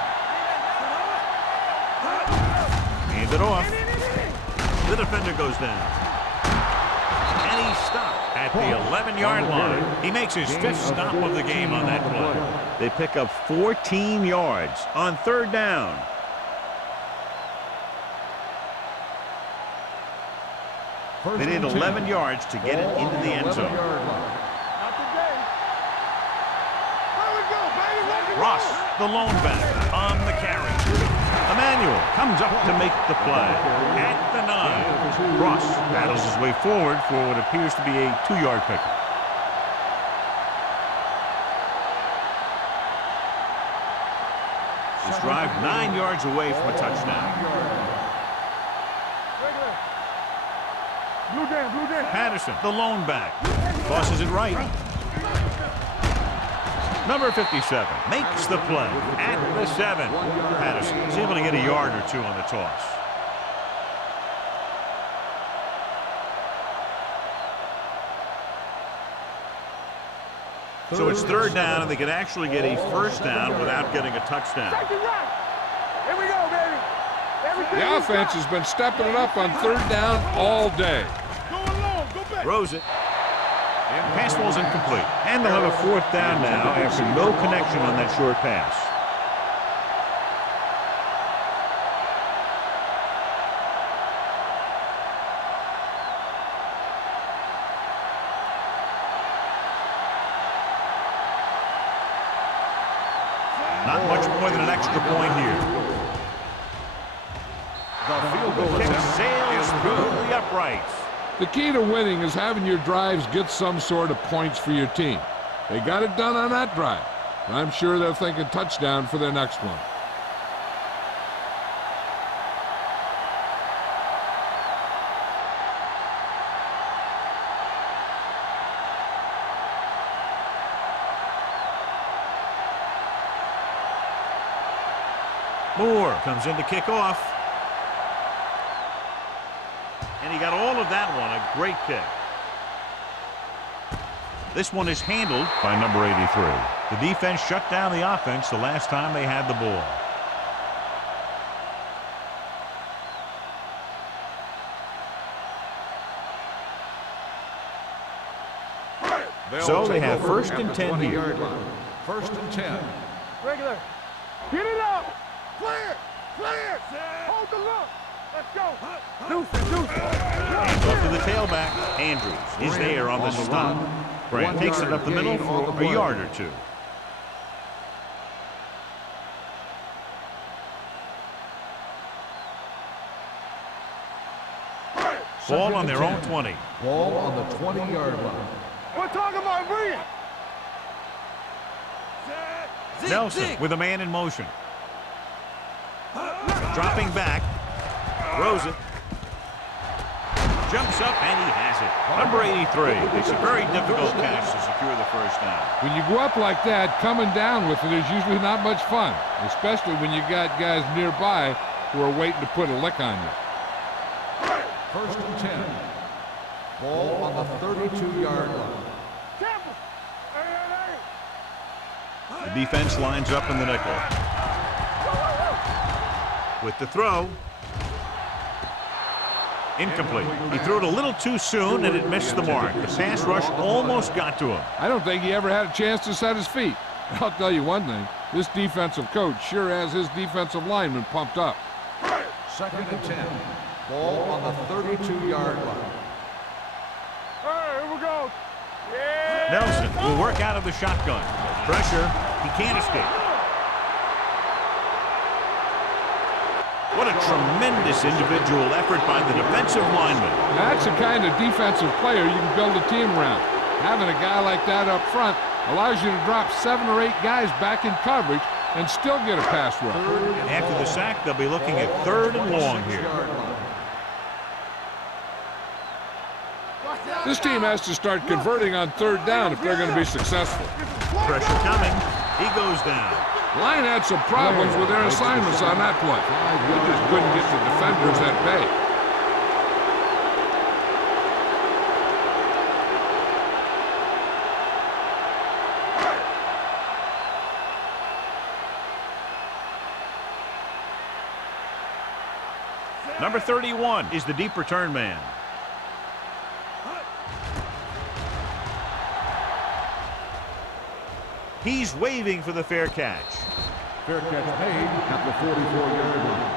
Hand it off. The defender goes down. And he stopped at the 11-yard line. He makes his 5th stop of the game on that play. They pick up 14 yards on 3rd down. They need 11 yards to get it into the end zone. Not today. There we go, baby. Ross, the lone back, on the carry. Emmanuel comes up to make the play at the 9. Ross battles his way forward for what appears to be a 2-yard pickup. This drive 9 yards away from a touchdown. Blue jam, blue jam. Patterson, the lone back. Tosses it right. Number 57 makes the play at the 7. Patterson is able to get a yard or two on the toss. So it's third down, and they can actually get a first down without getting a touchdown. Here we go, baby. Everything The offense has been stepping it up on third down all day. Go along, go back. Throws it. Pass ball's incomplete. And they'll have a fourth down now after no connection on that short pass. Not much more than an extra point here. The field goal Kick attempt sails is through good. the uprights. The key to winning is having your drives get some sort of points for your team. They got it done on that drive. I'm sure they're thinking touchdown for their next one. Moore comes in to kick off. And he got all of that one. A great kick. This one is handled by number 83. The defense shut down the offense the last time they had the ball. So they have first and 10 here. First and 10. Regular. Get it up. Clear. Clear. Hold the look. Let's go. Deuce, deuce. Off to the tailback. Andrews is there on the stop. Grant takes it up the middle for a yard or two. Ball on their own 20. Ball on the 20-yard line. We're talking about brilliant. Nelson with a man in motion. Dropping back. Throws it. Jumps up and he has it. Number 83. It's a very difficult catch to secure the first down. When you go up like that, coming down with it is usually not much fun, especially when you got guys nearby who are waiting to put a lick on you. First and 10. Ball on the 32-yard line. The defense lines up in the nickel. With the throw. Incomplete. He threw it a little too soon and it missed the mark. The pass rush almost got to him. I don't think he ever had a chance to set his feet. I'll tell you one thing, this defensive coach sure has his defensive lineman pumped up. Second and 10. Ball on the 32-yard line. All right, here we go. Yeah. Nelson will work out of the shotgun. Pressure. He can't escape. What a tremendous individual effort by the defensive lineman. That's the kind of defensive player you can build a team around. Having a guy like that up front allows you to drop 7 or 8 guys back in coverage and still get a pass rush. After the sack, they'll be looking at 3rd and long here. This team has to start converting on 3rd down if they're going to be successful. Pressure coming. He goes down. Line had some problems with their assignments on that play. They just couldn't get the defenders at bay. Number 31 is the deep return man. He's waving for the fair catch. Fair catch made at the 44-yard line.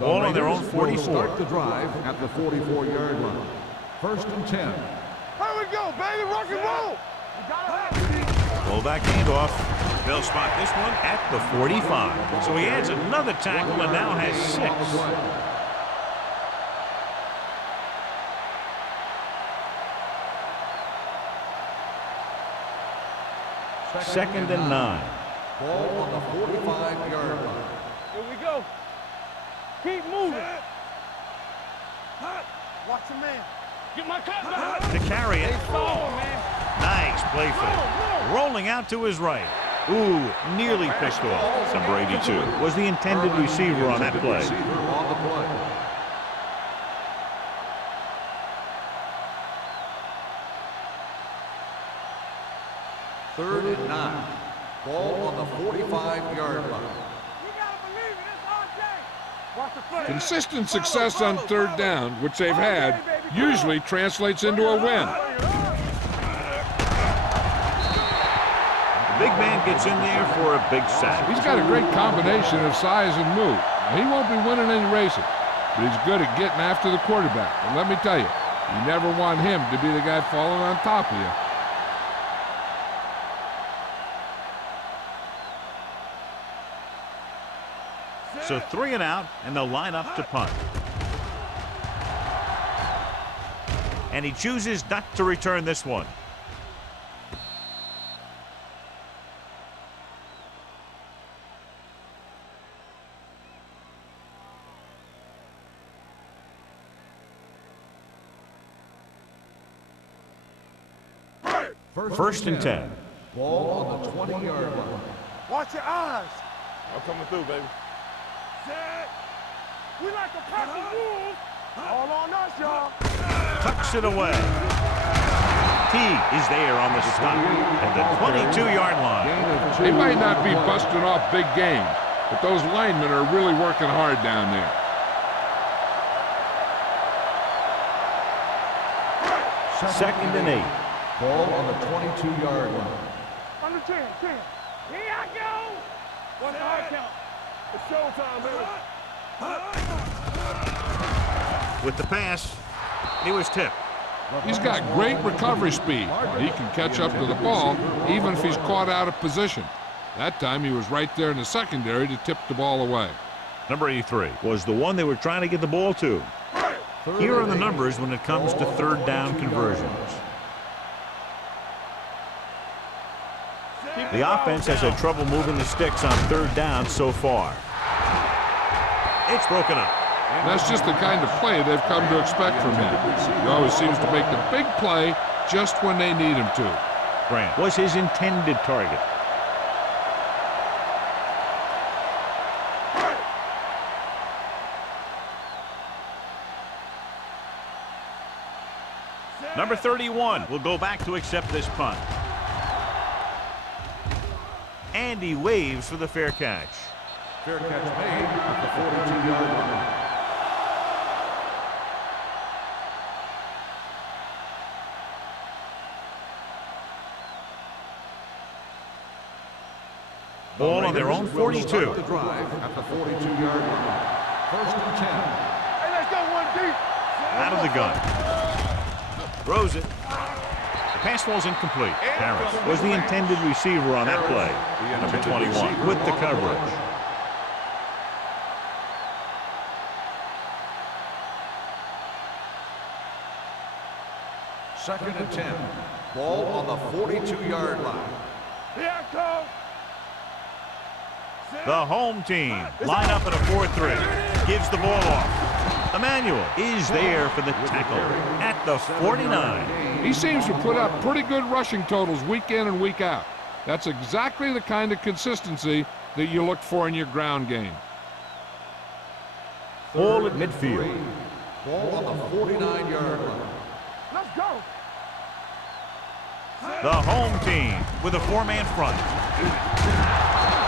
Ball on their own Raiders 44. will start the drive at the 44-yard line. First and 10. Here we go, baby. Rock and roll. Fullback handoff. They'll spot this one at the 45. So he adds another tackle and now has 6. 2nd and 9. Ball on the 45-yard line. Here we go. Keep moving. Watch your man. Get my cut back. To carry it. Oh, man. Nice play fake. Rolling out to his right. Ooh, nearly picked off. Number 82 was the intended receiver on that play. Receiver on the play. Third and 9. Ball on the 45-yard line. You gotta believe it. It's RJ. Watch the play. Consistent success on third down, which they've had, usually translates into a win. The big man gets in there for a big sack. He's got a great combination of size and move. He won't be winning any races, but he's good at getting after the quarterback. And let me tell you, you never want him to be the guy falling on top of you. So 3 and out, and they'll line up to punt. And he chooses not to return this one. First and 10. Ball on the 20-yard line. Watch your eyes. I'm coming through, baby. Set. We like a pack of wolves. All on us, y'all. Tucks it away. Teague is there on the stop at the 22-yard line. They might not be busting off big games, but those linemen are really working hard down there. Second and 8. Ball on the 22-yard line. Under 10. Here I go. What's the high count? It's showtime, baby. With the pass, he was tipped. He's got great recovery speed. He can catch up to the ball even if he's caught out of position. That time he was right there in the secondary to tip the ball away. Number 83 was the one they were trying to get the ball to. Here are the numbers when it comes to third down conversions. The offense has had trouble moving the sticks on third down so far. It's broken up. That's just the kind of play they've come to expect from him. He always seems to make the big play just when they need him to. Grant was his intended target. Number 31 will go back to accept this punt. And he waves for the fair catch. Fair catch made at the 42-yard line. Ball on their own 42. The drive at the 42-yard line. First and 10. Hey, let's go one deep. Out of the gun. Throws it. The pass falls incomplete. Harris was the intended receiver on that play. Number 21 with the coverage. Second and 10. Ball on the 42-yard line. Here I come. The home team line up at a 4-3. Gives the ball off. Emmanuel is there for the tackle at the 49. He seems to put up pretty good rushing totals week in and week out. That's exactly the kind of consistency that you look for in your ground game. Ball at midfield. Ball on the 49-yard line. Let's go. The home team with a 4-man front.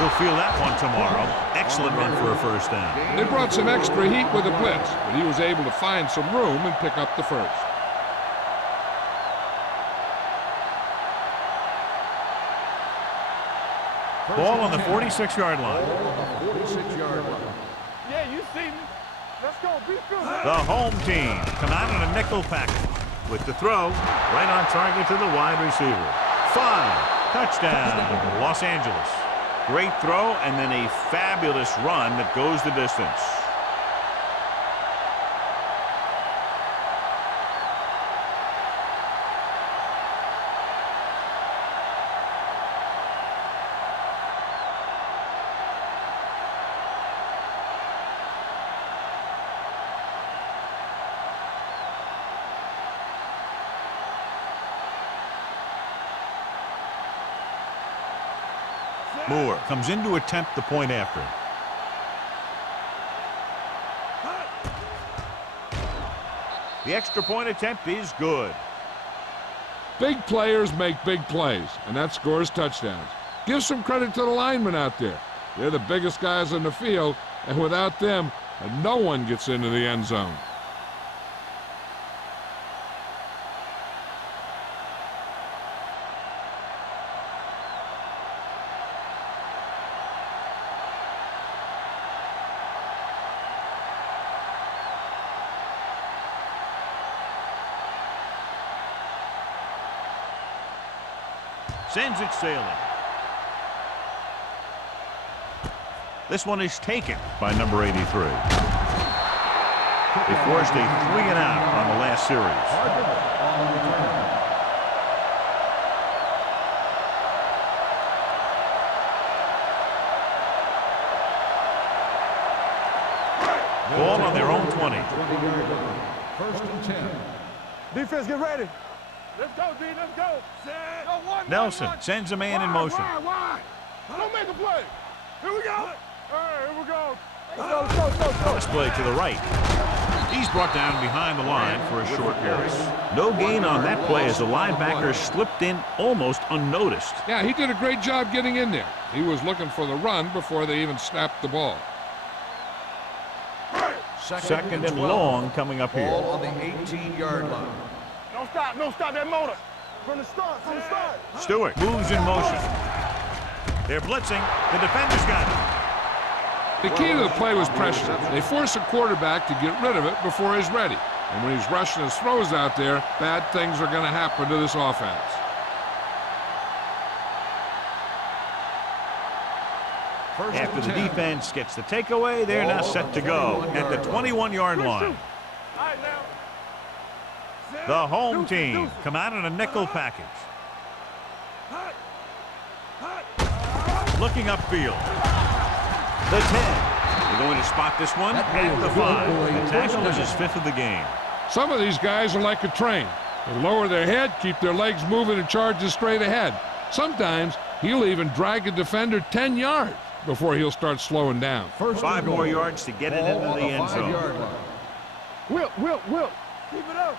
He'll feel that one tomorrow. Excellent run for a first down. They brought some extra heat with the blitz, but he was able to find some room and pick up the first. Ball on the 46-yard line. Ball on the 46-yard line. Yeah, you see me. Let's go. Be good. The home team come out in a nickel package with the throw right on target to the wide receiver. 5. Touchdown, Los Angeles. Great throw and then a fabulous run that goes the distance. Moore comes in to attempt the point after. The extra point attempt is good. Big players make big plays, and that scores touchdowns. Give some credit to the linemen out there. They're the biggest guys in the field, and without them, no one gets into the end zone. Sends it sailing. This one is taken by number 83. They forced a 3-and-out on the last series. Ball on their own 20. 20-yard line. First and 10. Defense, get ready. Let's go, D. Let's go. Nelson sends a man in motion. Wide. Don't make a play. Here we go. All right, here we go. Go. Pass play to the right. He's brought down behind the line for a short pass. No gain on that play as the linebacker slipped in almost unnoticed. Yeah, he did a great job getting in there. He was looking for the run before they even snapped the ball. Second and long coming up here. Ball on the 18-yard line. Don't stop that motor. From the start. Stewart moves in motion. They're blitzing. The defender's got it. The key to the play was pressure. They force a quarterback to get rid of it before he's ready. And when he's rushing his throws out there, bad things are going to happen to this offense. After the defense gets the takeaway, they're now set to go at the 21-yard line. The home team come out in a nickel package. Looking upfield. The 10. They're going to spot this one at the 5. The tackle is his 5th of the game. Some of these guys are like a train. They lower their head, keep their legs moving, and charges straight ahead. Sometimes he'll even drag a defender 10 yards before he'll start slowing down. 5 more yards to get it into the end zone. Will. Keep it up.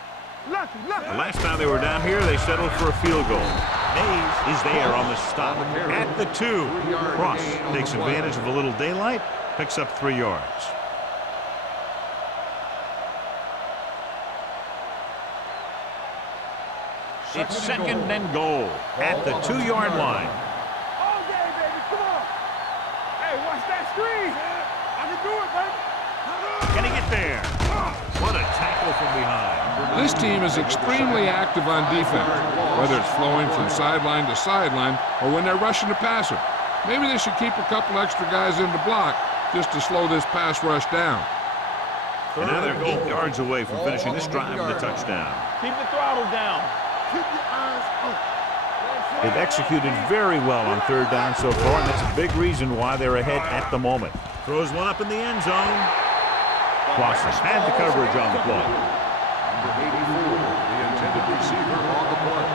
Lucky. The last time they were down here, they settled for a field goal. Hayes is there on the stop at the 2. Cross takes advantage of a little daylight, picks up 3 yards. It's second and goal at the 2-yard line. Okay, baby, come on. Hey, watch that screen. I can do it, baby. Can he get there? What a tackle from behind. This team is extremely active on defense, whether it's flowing from sideline to sideline or when they're rushing the passer. Maybe they should keep a couple extra guys in the block just to slow this pass rush down. And now they're 8 yards away from finishing this drive with a touchdown. Keep the throttle down. Keep your eyes up. They've executed very well on 3rd down so far, and that's a big reason why they're ahead at the moment. Throws one up in the end zone. Boston had the coverage on the play. Number 84, the intended receiver on the play.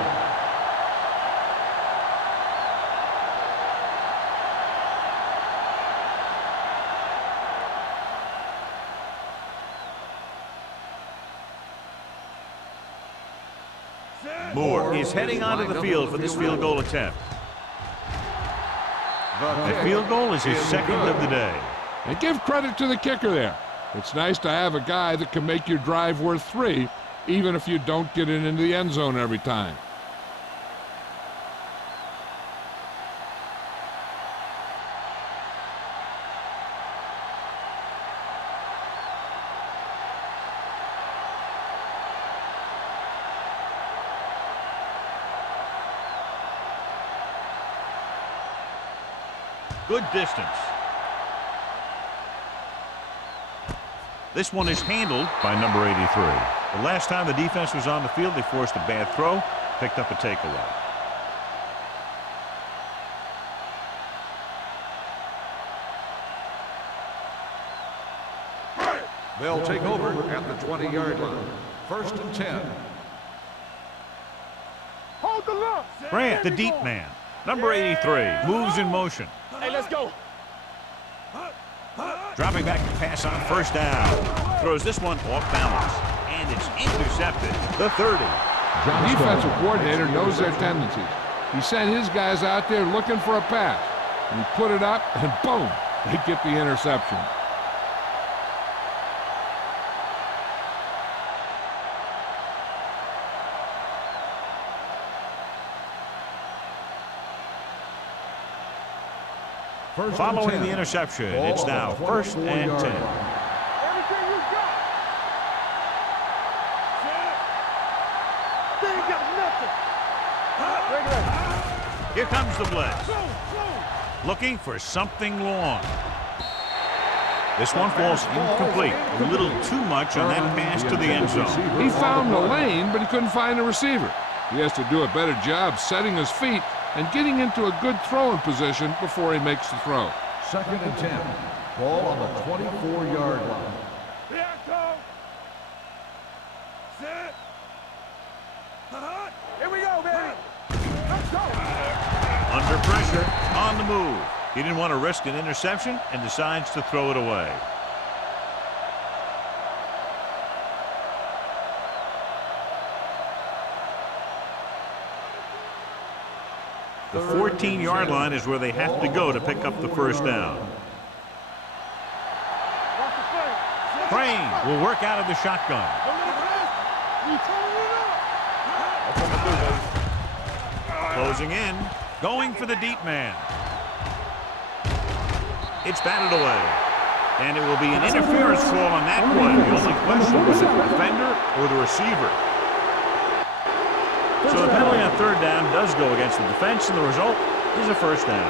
Moore is heading onto the field for this field goal attempt. The field goal is his 2nd of the day. And give credit to the kicker there. It's nice to have a guy that can make your drive worth 3, even if you don't get it into the end zone every time. Good distance. This one is handled by number 83. The last time the defense was on the field, they forced a bad throw, picked up a takeaway. They'll take over at the 20-yard line. First and 10. Hold the look. Grant, the deep man. Number 83 moves in motion. Hey, let's go. Dropping back to pass on first down. Throws this one off balance. And it's intercepted. The 30. The defensive coordinator knows their tendencies. He sent his guys out there looking for a pass. And he put it up, and boom, they get the interception. Following the interception, it's now 1st and 10. Everything you got. They ain't got nothing. Here comes the blitz. Looking for something long. This one falls incomplete. A little too much on that pass to the end zone. He found the lane, but he couldn't find a receiver. He has to do a better job setting his feet and getting into a good throwing position before he makes the throw. 2nd and 10. Ball on the 24-yard line. Here I come. Set. Here we go, baby. Let's go. Under pressure, on the move. He didn't want to risk an interception and decides to throw it away. The 14-yard line is where they have to go to pick up the first down. Crane will work out of the shotgun. Closing in, going for the deep man. It's batted away. And it will be an interference call on that one. The only question was it the defender or the receiver. So the penalty on 3rd down does go against the defense, and the result is a first down.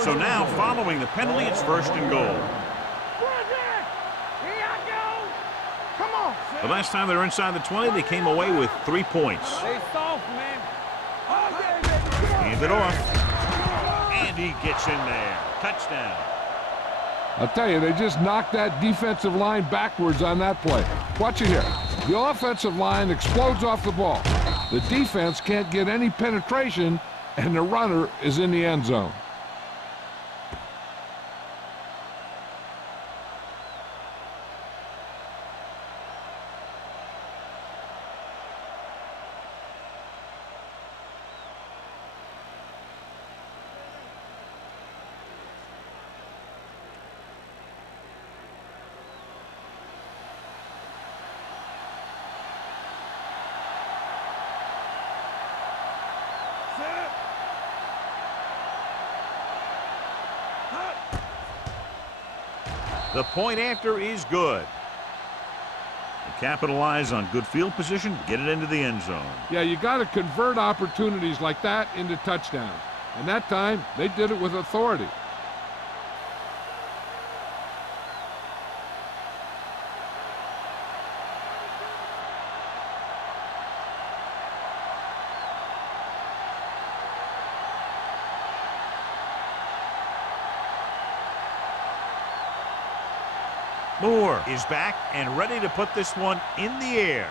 So now, following the penalty, it's 1st and goal. The last time they were inside the 20, they came away with 3 points. Stay soft, man. Hand it off. And he gets in there. Touchdown. I'll tell you, they just knocked that defensive line backwards on that play. Watch it here. The offensive line explodes off the ball. The defense can't get any penetration, and the runner is in the end zone. The point after is good. They capitalize on good field position, get it into the end zone. Yeah, you got to convert opportunities like that into touchdowns. And that time, they did it with authority. Moore is back and ready to put this one in the air.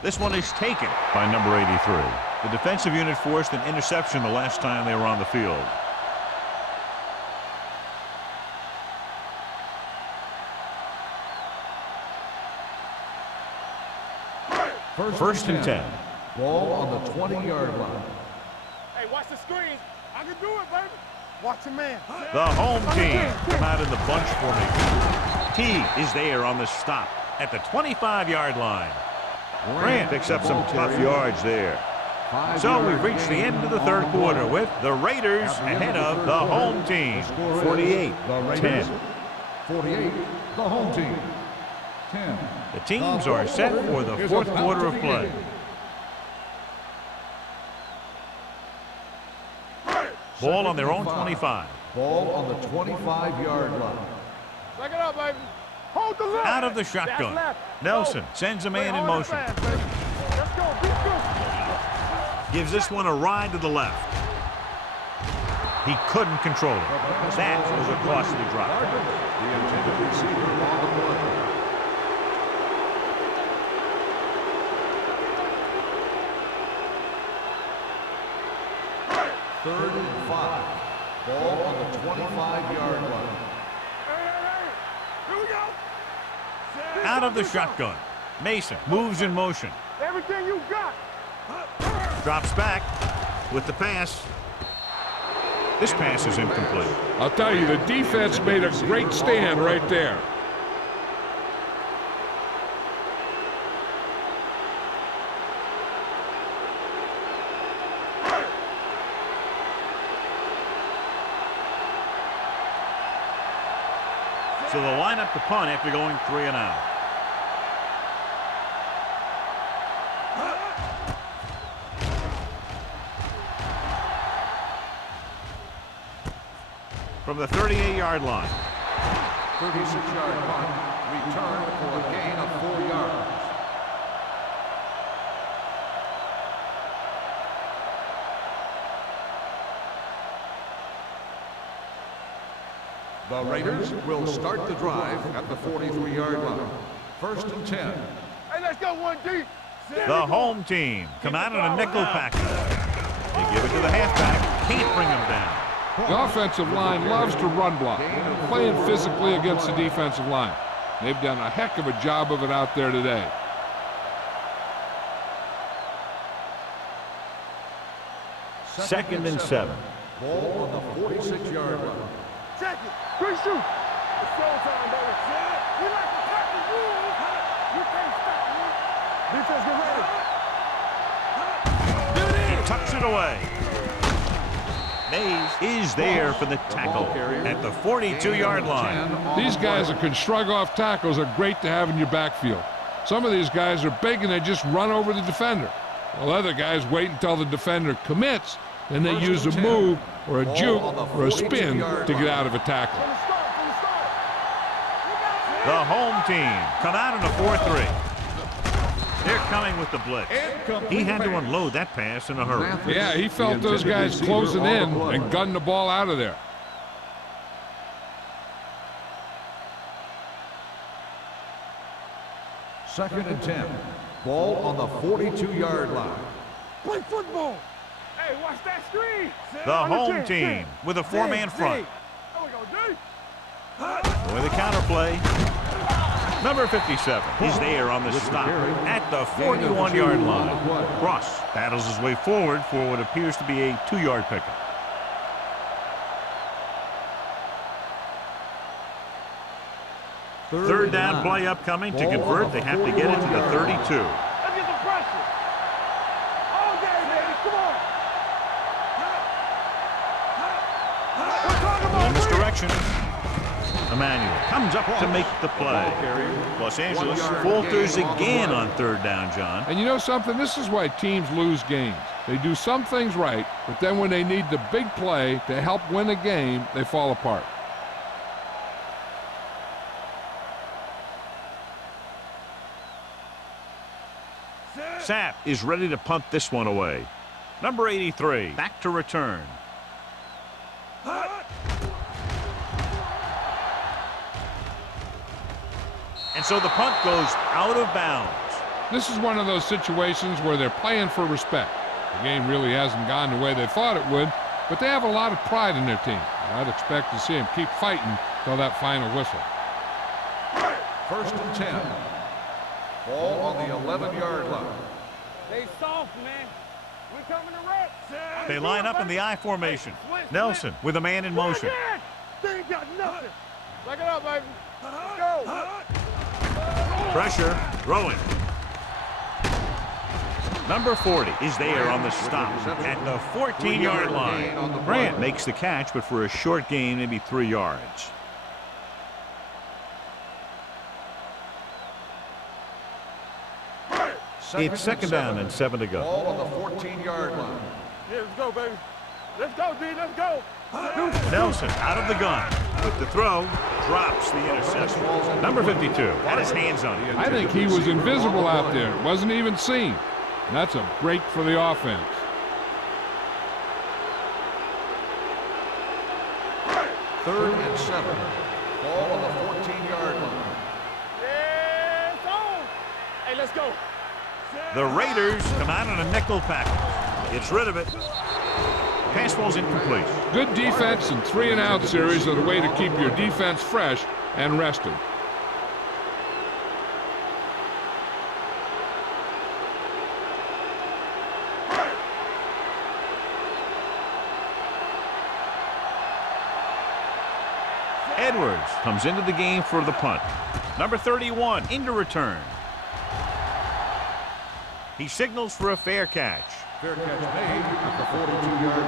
This one is taken by number 83. The defensive unit forced an interception the last time they were on the field. First and 10. Ball on the 20-yard line. Hey, watch the screen. I can do it, baby. Watch your man. The home team come out in the bunch formation. T is there on the stop at the 25-yard line. Grant picks up some tough yards there. So we've reached the end of the 3rd quarter with the Raiders ahead of the home team. 48-10. 48, the home team. 10. The teams are set for the 4th quarter of play. Ball on their own 25. Ball on the 25-yard line. Check it out, baby. Hold the left. Out of the shotgun. Nelson sends a man in motion. Let's go. Be good. Gives this one a ride to the left. He couldn't control it. That was a costly drop. The intended receiver on the play. Third and 5. Ball on the 25-yard line. Here we go. Out of the shotgun. Mason moves in motion. Everything you got. Drops back with the pass. This pass is incomplete. I'll tell you, the defense made a great stand right there. So they'll line up the punt after going 3 and out. From the 38-yard line. 36-yard punt. Return for a gain of 4 yards. The Raiders will start the drive at the 43-yard line. First and 10. Hey, let's go 1D. The home team come out in a nickel package. They give it to the halfback. Can't bring him down. The offensive line loves to run block, playing physically against the defensive line. They've done a heck of a job of it out there today. Second and 7. Ball on the 46-yard line. Check it. Quick shoot. It's showtime, baby. We like to cut the rules. You can't stop me. Defense, get ready. He tucks it away. Mays is there for the tackle at the 42-yard line. These guys that can shrug off tackles are great to have in your backfield. Some of these guys are big and they just run over the defender. While other guys wait until the defender commits, then they use a move or a juke or a spin to get out of a tackle. The home team come out in a 4-3. They're coming with the blitz. He had to unload that pass in a hurry. Yeah, he felt those guys closing in and gunned the ball out of there. Second and 10. Ball on the 42-yard line. Play football. Hey, watch that screen. The home team with a 4-man front. There we go, D. With a counterplay. Number 57 is there on the stop at the 41-yard line. Cross battles his way forward for what appears to be a 2-yard pickup. Third down play upcoming. To convert, they have to get it to the 32. Let's get some pressure. All day, baby. Come on. In this direction. Emmanuel comes up to make the play. Los Angeles falters again on third down, John. And you know something? This is why teams lose games. They do some things right, but then when they need the big play to help win a game, they fall apart. Sapp is ready to punt this one away. Number 83 back to return. And so the punt goes out of bounds. This is one of those situations where they're playing for respect. The game really hasn't gone the way they thought it would, but they have a lot of pride in their team. I'd expect to see them keep fighting till that final whistle. First and 10. Ball on the 11-yard line. They soft, man. We're coming to wreck. They line up in the I formation. Nelson with a man in motion. They ain't got nothing. Back it up, baby. Let's go. Pressure, throwing. Number 40 is there on the stop at the 14-yard line. Grant makes the catch, but for a short gain, maybe 3 yards. It's second down and 7 to go. Ball on the 14-yard line. Yeah, let's go, baby. Let's go, D. Let's go. Nelson out of the gun. With the throw, drops the interception. Number 52 had his hands on it. I think he was invisible out there. Wasn't even seen. And that's a break for the offense. 3rd and 7. Ball on the 14-yard line. Yeah, it's on. Hey, let's go. The Raiders come out in a nickel package. Gets rid of it. Pass ball's incomplete. Good defense and 3-and-out series are the way to keep your defense fresh and rested. Edwards comes into the game for the punt. Number 31 into return. He signals for a fair catch. Fair catch made at the 42-yard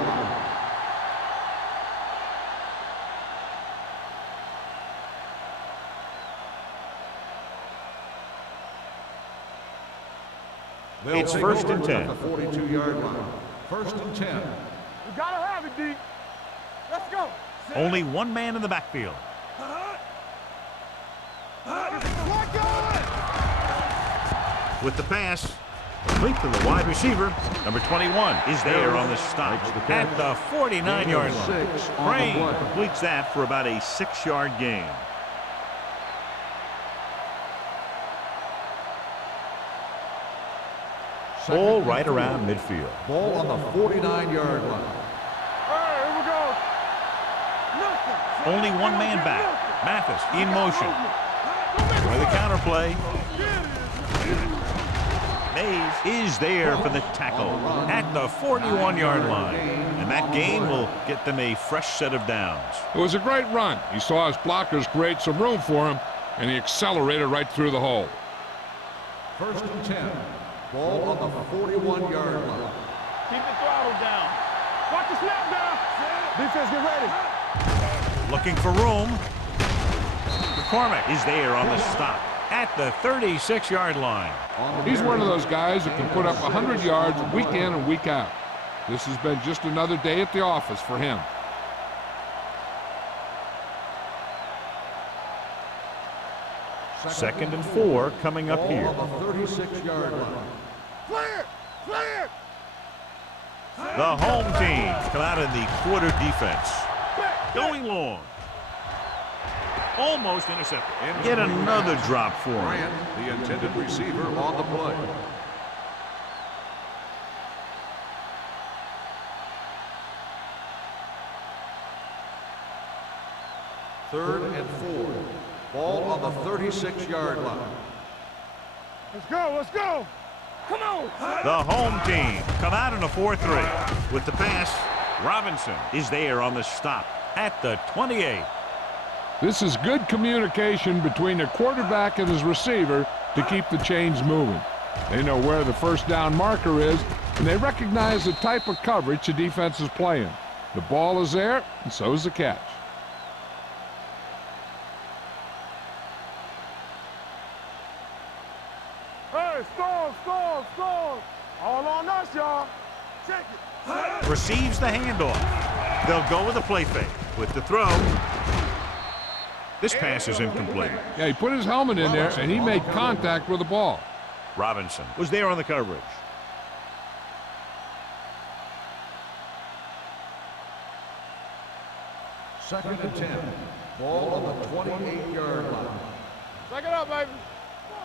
line. It's 1st and 10. At the 42-yard line. 1st and 10. We gotta have it, D. Let's go. Only one man in the backfield. With the pass, complete to the wide receiver. Number 21 is there on the stop at the 49-yard line. Crane completes that for about a 6-yard gain. Ball right around midfield. Ball on the 49-yard line. All right, here we go. Nothing. Only one man back. Mathis in motion. With a counter play. Mays is there for the tackle at the 41-yard line. And that gain will get them a fresh set of downs. It was a great run. He saw his blockers create some room for him, and he accelerated right through the hole. 1st and 10. Ball on the 41-yard line. Keep the throttle down. Watch the snap down. Defense, get ready. Looking for room. McCormick is there on the stop at the 36-yard line. He's one of those guys that can put up 100 yards week in and week out. This has been just another day at the office for him. Second and 4 coming up here. Ball on the 36-yard line. Clear. Clear. The home team come out in the quarter defense. Going long. Almost intercepted. Get another drop for him. Grant, the intended receiver, on the play. Third and 4. Ball on the 36-yard line. Let's go. Let's go. Come on. The home team come out in a 4-3. With the pass, Robinson is there on the stop at the 28. This is good communication between the quarterback and his receiver to keep the chains moving. They know where the first down marker is, and they recognize the type of coverage the defense is playing. The ball is there, and so is the catch. Hey, storm. All on us, y'all. Check it. Receives the handoff. They'll go with a play fake. With the throw. This pass is incomplete. Yeah, he put his helmet in there, and he made contact with the ball. Robinson was there on the coverage. Second and 10. Ball on the 28-yard line. Back it up, baby.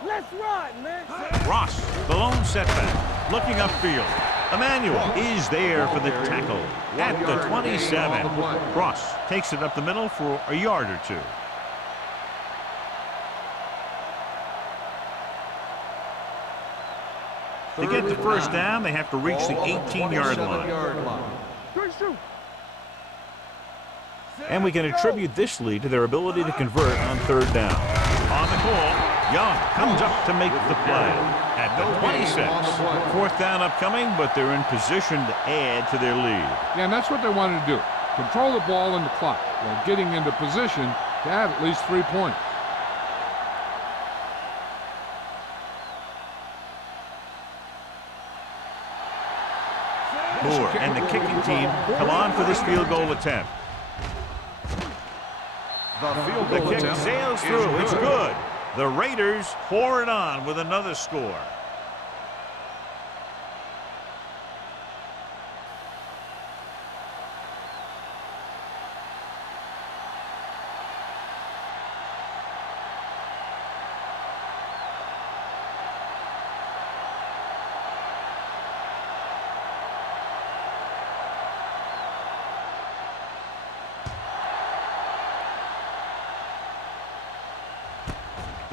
Let's run, man. Ross, the lone setback, looking upfield. Emmanuel is there for the tackle at the 27. Ross takes it up the middle for a yard or two. To get the first down, they have to reach the 18-yard line. Good shoot. And we can attribute this lead to their ability to convert on third down. On the call, Young comes up to make the play at the 26. Fourth down upcoming, but they're in position to add to their lead. Yeah, and that's what they wanted to do. Control the ball and the clock while getting into position to add at least 3 points. Moore and the kicking team come on for this field goal attempt. The kick sails through. It's good. The Raiders pour it on with another score.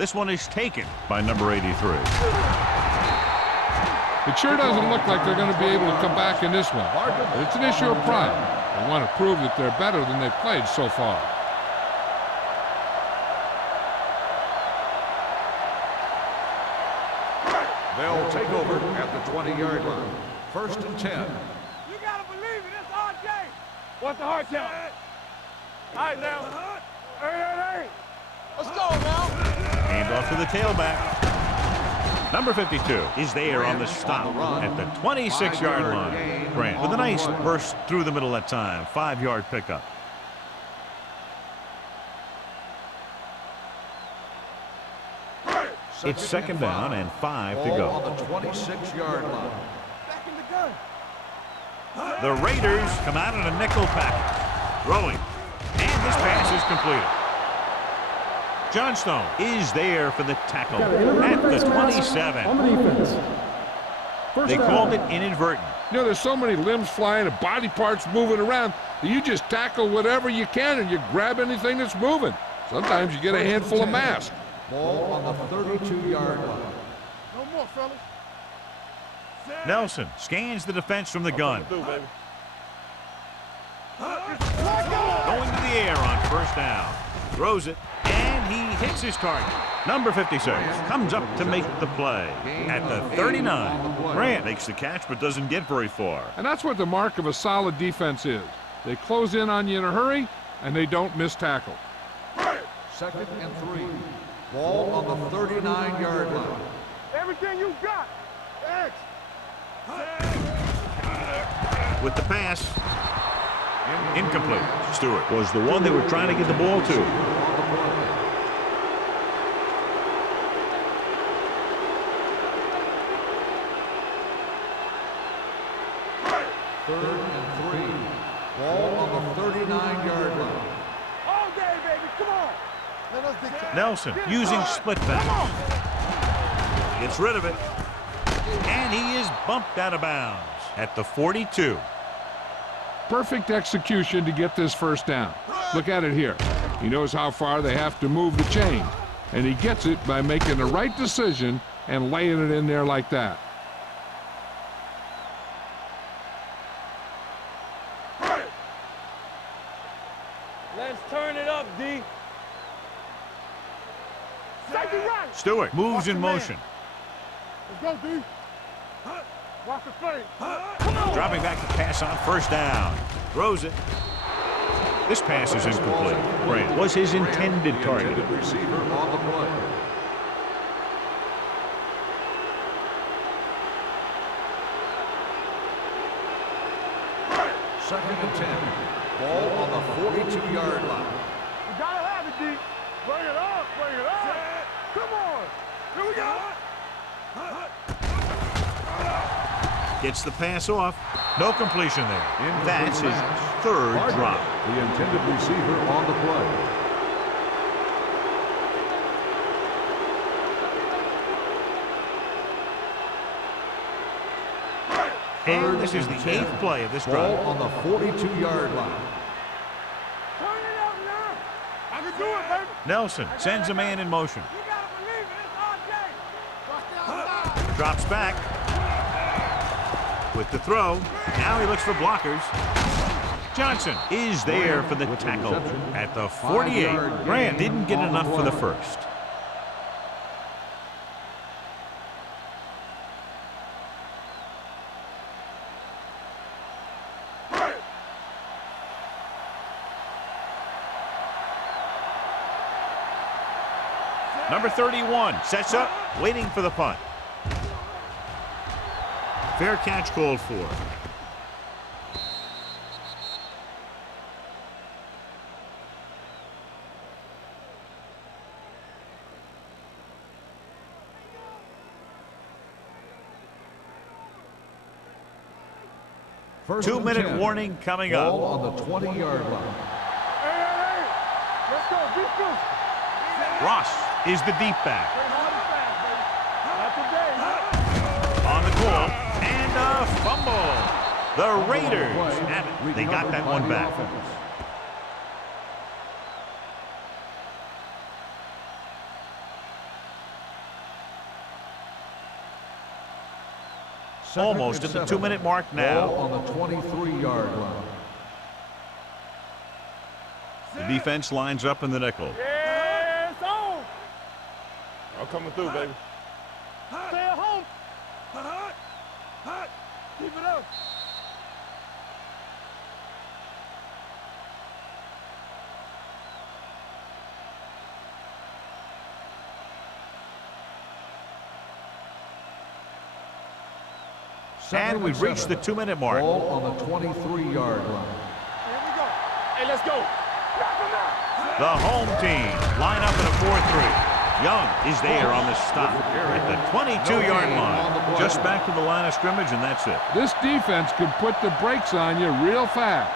This one is taken by number 83. It sure doesn't look like they're going to be able to come back in this one. But it's an issue of pride. They want to prove that they're better than they've played so far. They'll take over at the 20-yard line. 1st and 10. You gotta believe it. It's our game. What's the hard count? All right, now. Hey. Let's go, now. Hand off to the tailback. Number 52 is there on the stop at the 26-yard line. Grant with a nice burst through the middle that time. 5-yard pickup. It's 2nd down and 5 to go. On the 26-yard line. Back in the gun. The Raiders come out in a nickel package. Throwing. And this pass is completed. Johnstone is there for the tackle at the 27. On the defense. They called it inadvertent. You know, there's so many limbs flying and body parts moving around that you just tackle whatever you can and you grab anything that's moving. Sometimes you get a handful of mass. Ball on the 32-yard line. No more, fellas. Nelson scans the defense from the gun. Do, baby. Going to the air on 1st down. Throws it, and he hits his target. Number 56 comes up to make the play at the 39. Grant makes the catch but doesn't get very far. And that's what the mark of a solid defense is. They close in on you in a hurry, and they don't miss tackle. 2nd and 3. Ball on the 39-yard line. Everything you got. X. With the pass, incomplete. Stewart was the one they were trying to get the ball to. Third and 3. Ball on the 39-yard line. All day, baby. Come on. Let us dictate. Nelson using split back. Gets rid of it. And he is bumped out of bounds at the 42. Perfect execution to get this 1st down. Look at it here. He knows how far they have to move the chain, and he gets it by making the right decision and laying it in there like that. Let's turn it up, D. Take it right. Stewart moves in motion. Let's go, D. Watch the play. Dropping back to pass on 1st down. Throws it. This pass is incomplete. Grant was his intended target. Intended receiver on the play. Second and 10. Ball on the 42-yard line. You gotta have it, D. Bring it up, bring it up. Come on. Here we go. Gets the pass off. No completion there. That's his 3rd drop. The intended receiver on the play. And this is the 8th play of this Ball drive. on the 42-yard line. Turn it up now. I can do it, baby. Nelson sends a man in motion. You gotta believe it. It's our game. Watch the outside. Drops back. With the throw. Now he looks for blockers. Johnson is there for the tackle at the 48. Grant didn't get enough for the 1st. Number 31 sets up, waiting for the punt. Fair catch called for. First and 2-minute 10. warning coming Ball up. on the 20-yard line. Hey. Let's go. Defense. Ross is the deep back. Not today. On the call, and a fumble. The Raiders have it. They got that one back. Almost at the 2-minute mark now. Ball on the 23-yard line. The defense lines up in the nickel. Yeah, it's on. I'm coming through, baby. Stay at home. Keep it up. And we've reached the 2-minute mark. Ball on the 23-yard line. Here we go. Hey, let's go. The home team line up in a 4-3. Young is there on the stop at the 22-yard line. Just back to the line of scrimmage, and that's it. This defense can put the brakes on you real fast.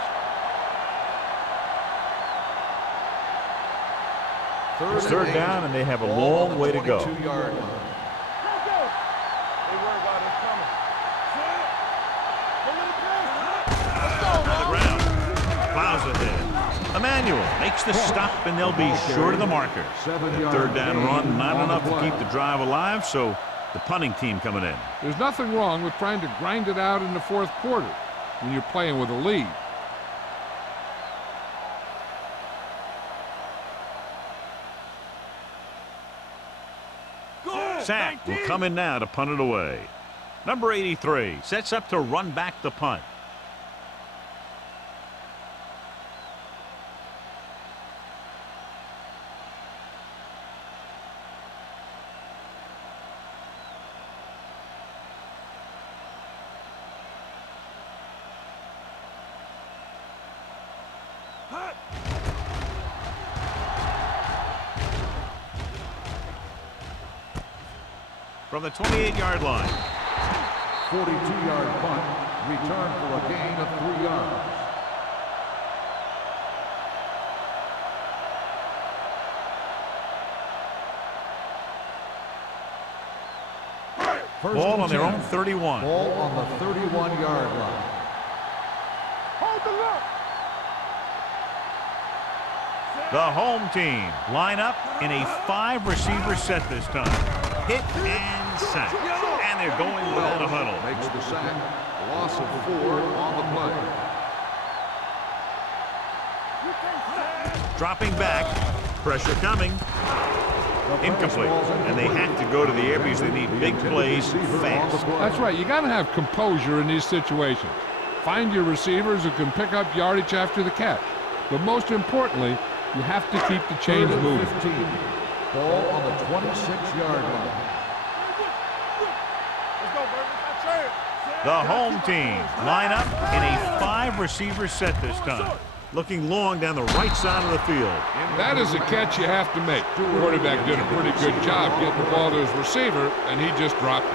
It's third down, and they have a long way to go. 22-yard line. Emmanuel makes the stop, and they'll be short of the marker. The third down run, not enough to keep the drive alive, so the punting team coming in. There's nothing wrong with trying to grind it out in the fourth quarter when you're playing with a lead. Sack will come in now to punt it away. Number 83 sets up to run back the punt. From the 28-yard line. 42-yard punt, return for a gain of 3 yards. Ball on their own 31. Ball on the 31-yard line. Hold the look. The home team line up in a 5-receiver set this time. Hit and sack. And they're going without a huddle. Makes the sack. Loss of 4 on the play. Dropping back. Pressure coming. Incomplete. And they have to go to the air because they need big plays fast. That's right. You got to have composure in these situations. Find your receivers who can pick up yardage after the catch. But most importantly, you have to keep the chains moving. 15. Ball on the 26-yard line. Let's go, baby. The home team line up in a 5-receiver set this time. Looking long down the right side of the field. That is a catch you have to make. The quarterback did a pretty good job getting the ball to his receiver, and he just dropped it.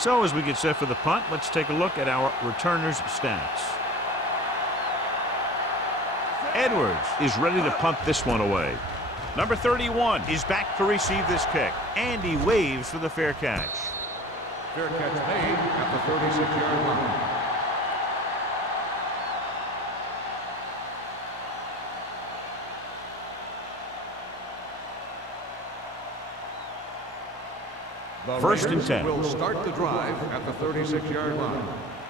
So as we get set for the punt, let's take a look at our returners' stats. Edwards is ready to punt this one away. Number 31 is back to receive this kick, and he waves for the fair catch. Fair catch made at the 36-yard line. The First and Raiders 10. will start the drive at the 36-yard line.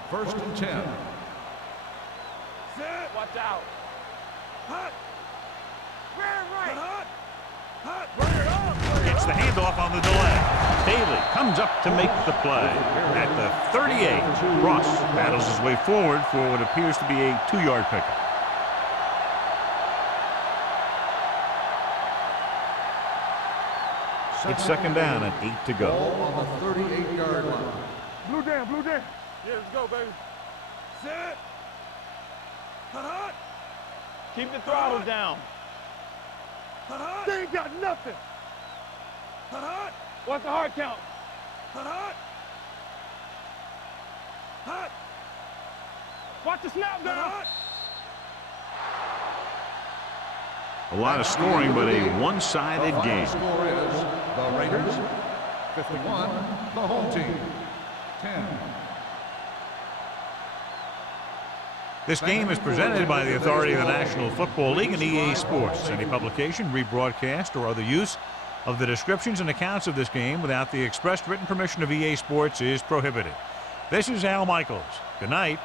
First and 10. Watch out. Gets the handoff on the delay. Bailey comes up to make the play. At the 38, Ross battles his way forward for what appears to be a 2-yard pickup. It's second down and 8 to go. Ball on the 38-yard line. Blue down, blue down. Yeah, let's go, baby. Set. Keep the throttle down. They ain't got nothing. What's the hard count? Watch the snap down. A lot of scoring, but a one-sided The final game. score is the Raiders 51, the home team 10. This game is presented by the authority of the National Football League and EA Sports. Any publication, rebroadcast, or other use of the descriptions and accounts of this game without the expressed written permission of EA Sports is prohibited. This is Al Michaels. Good night.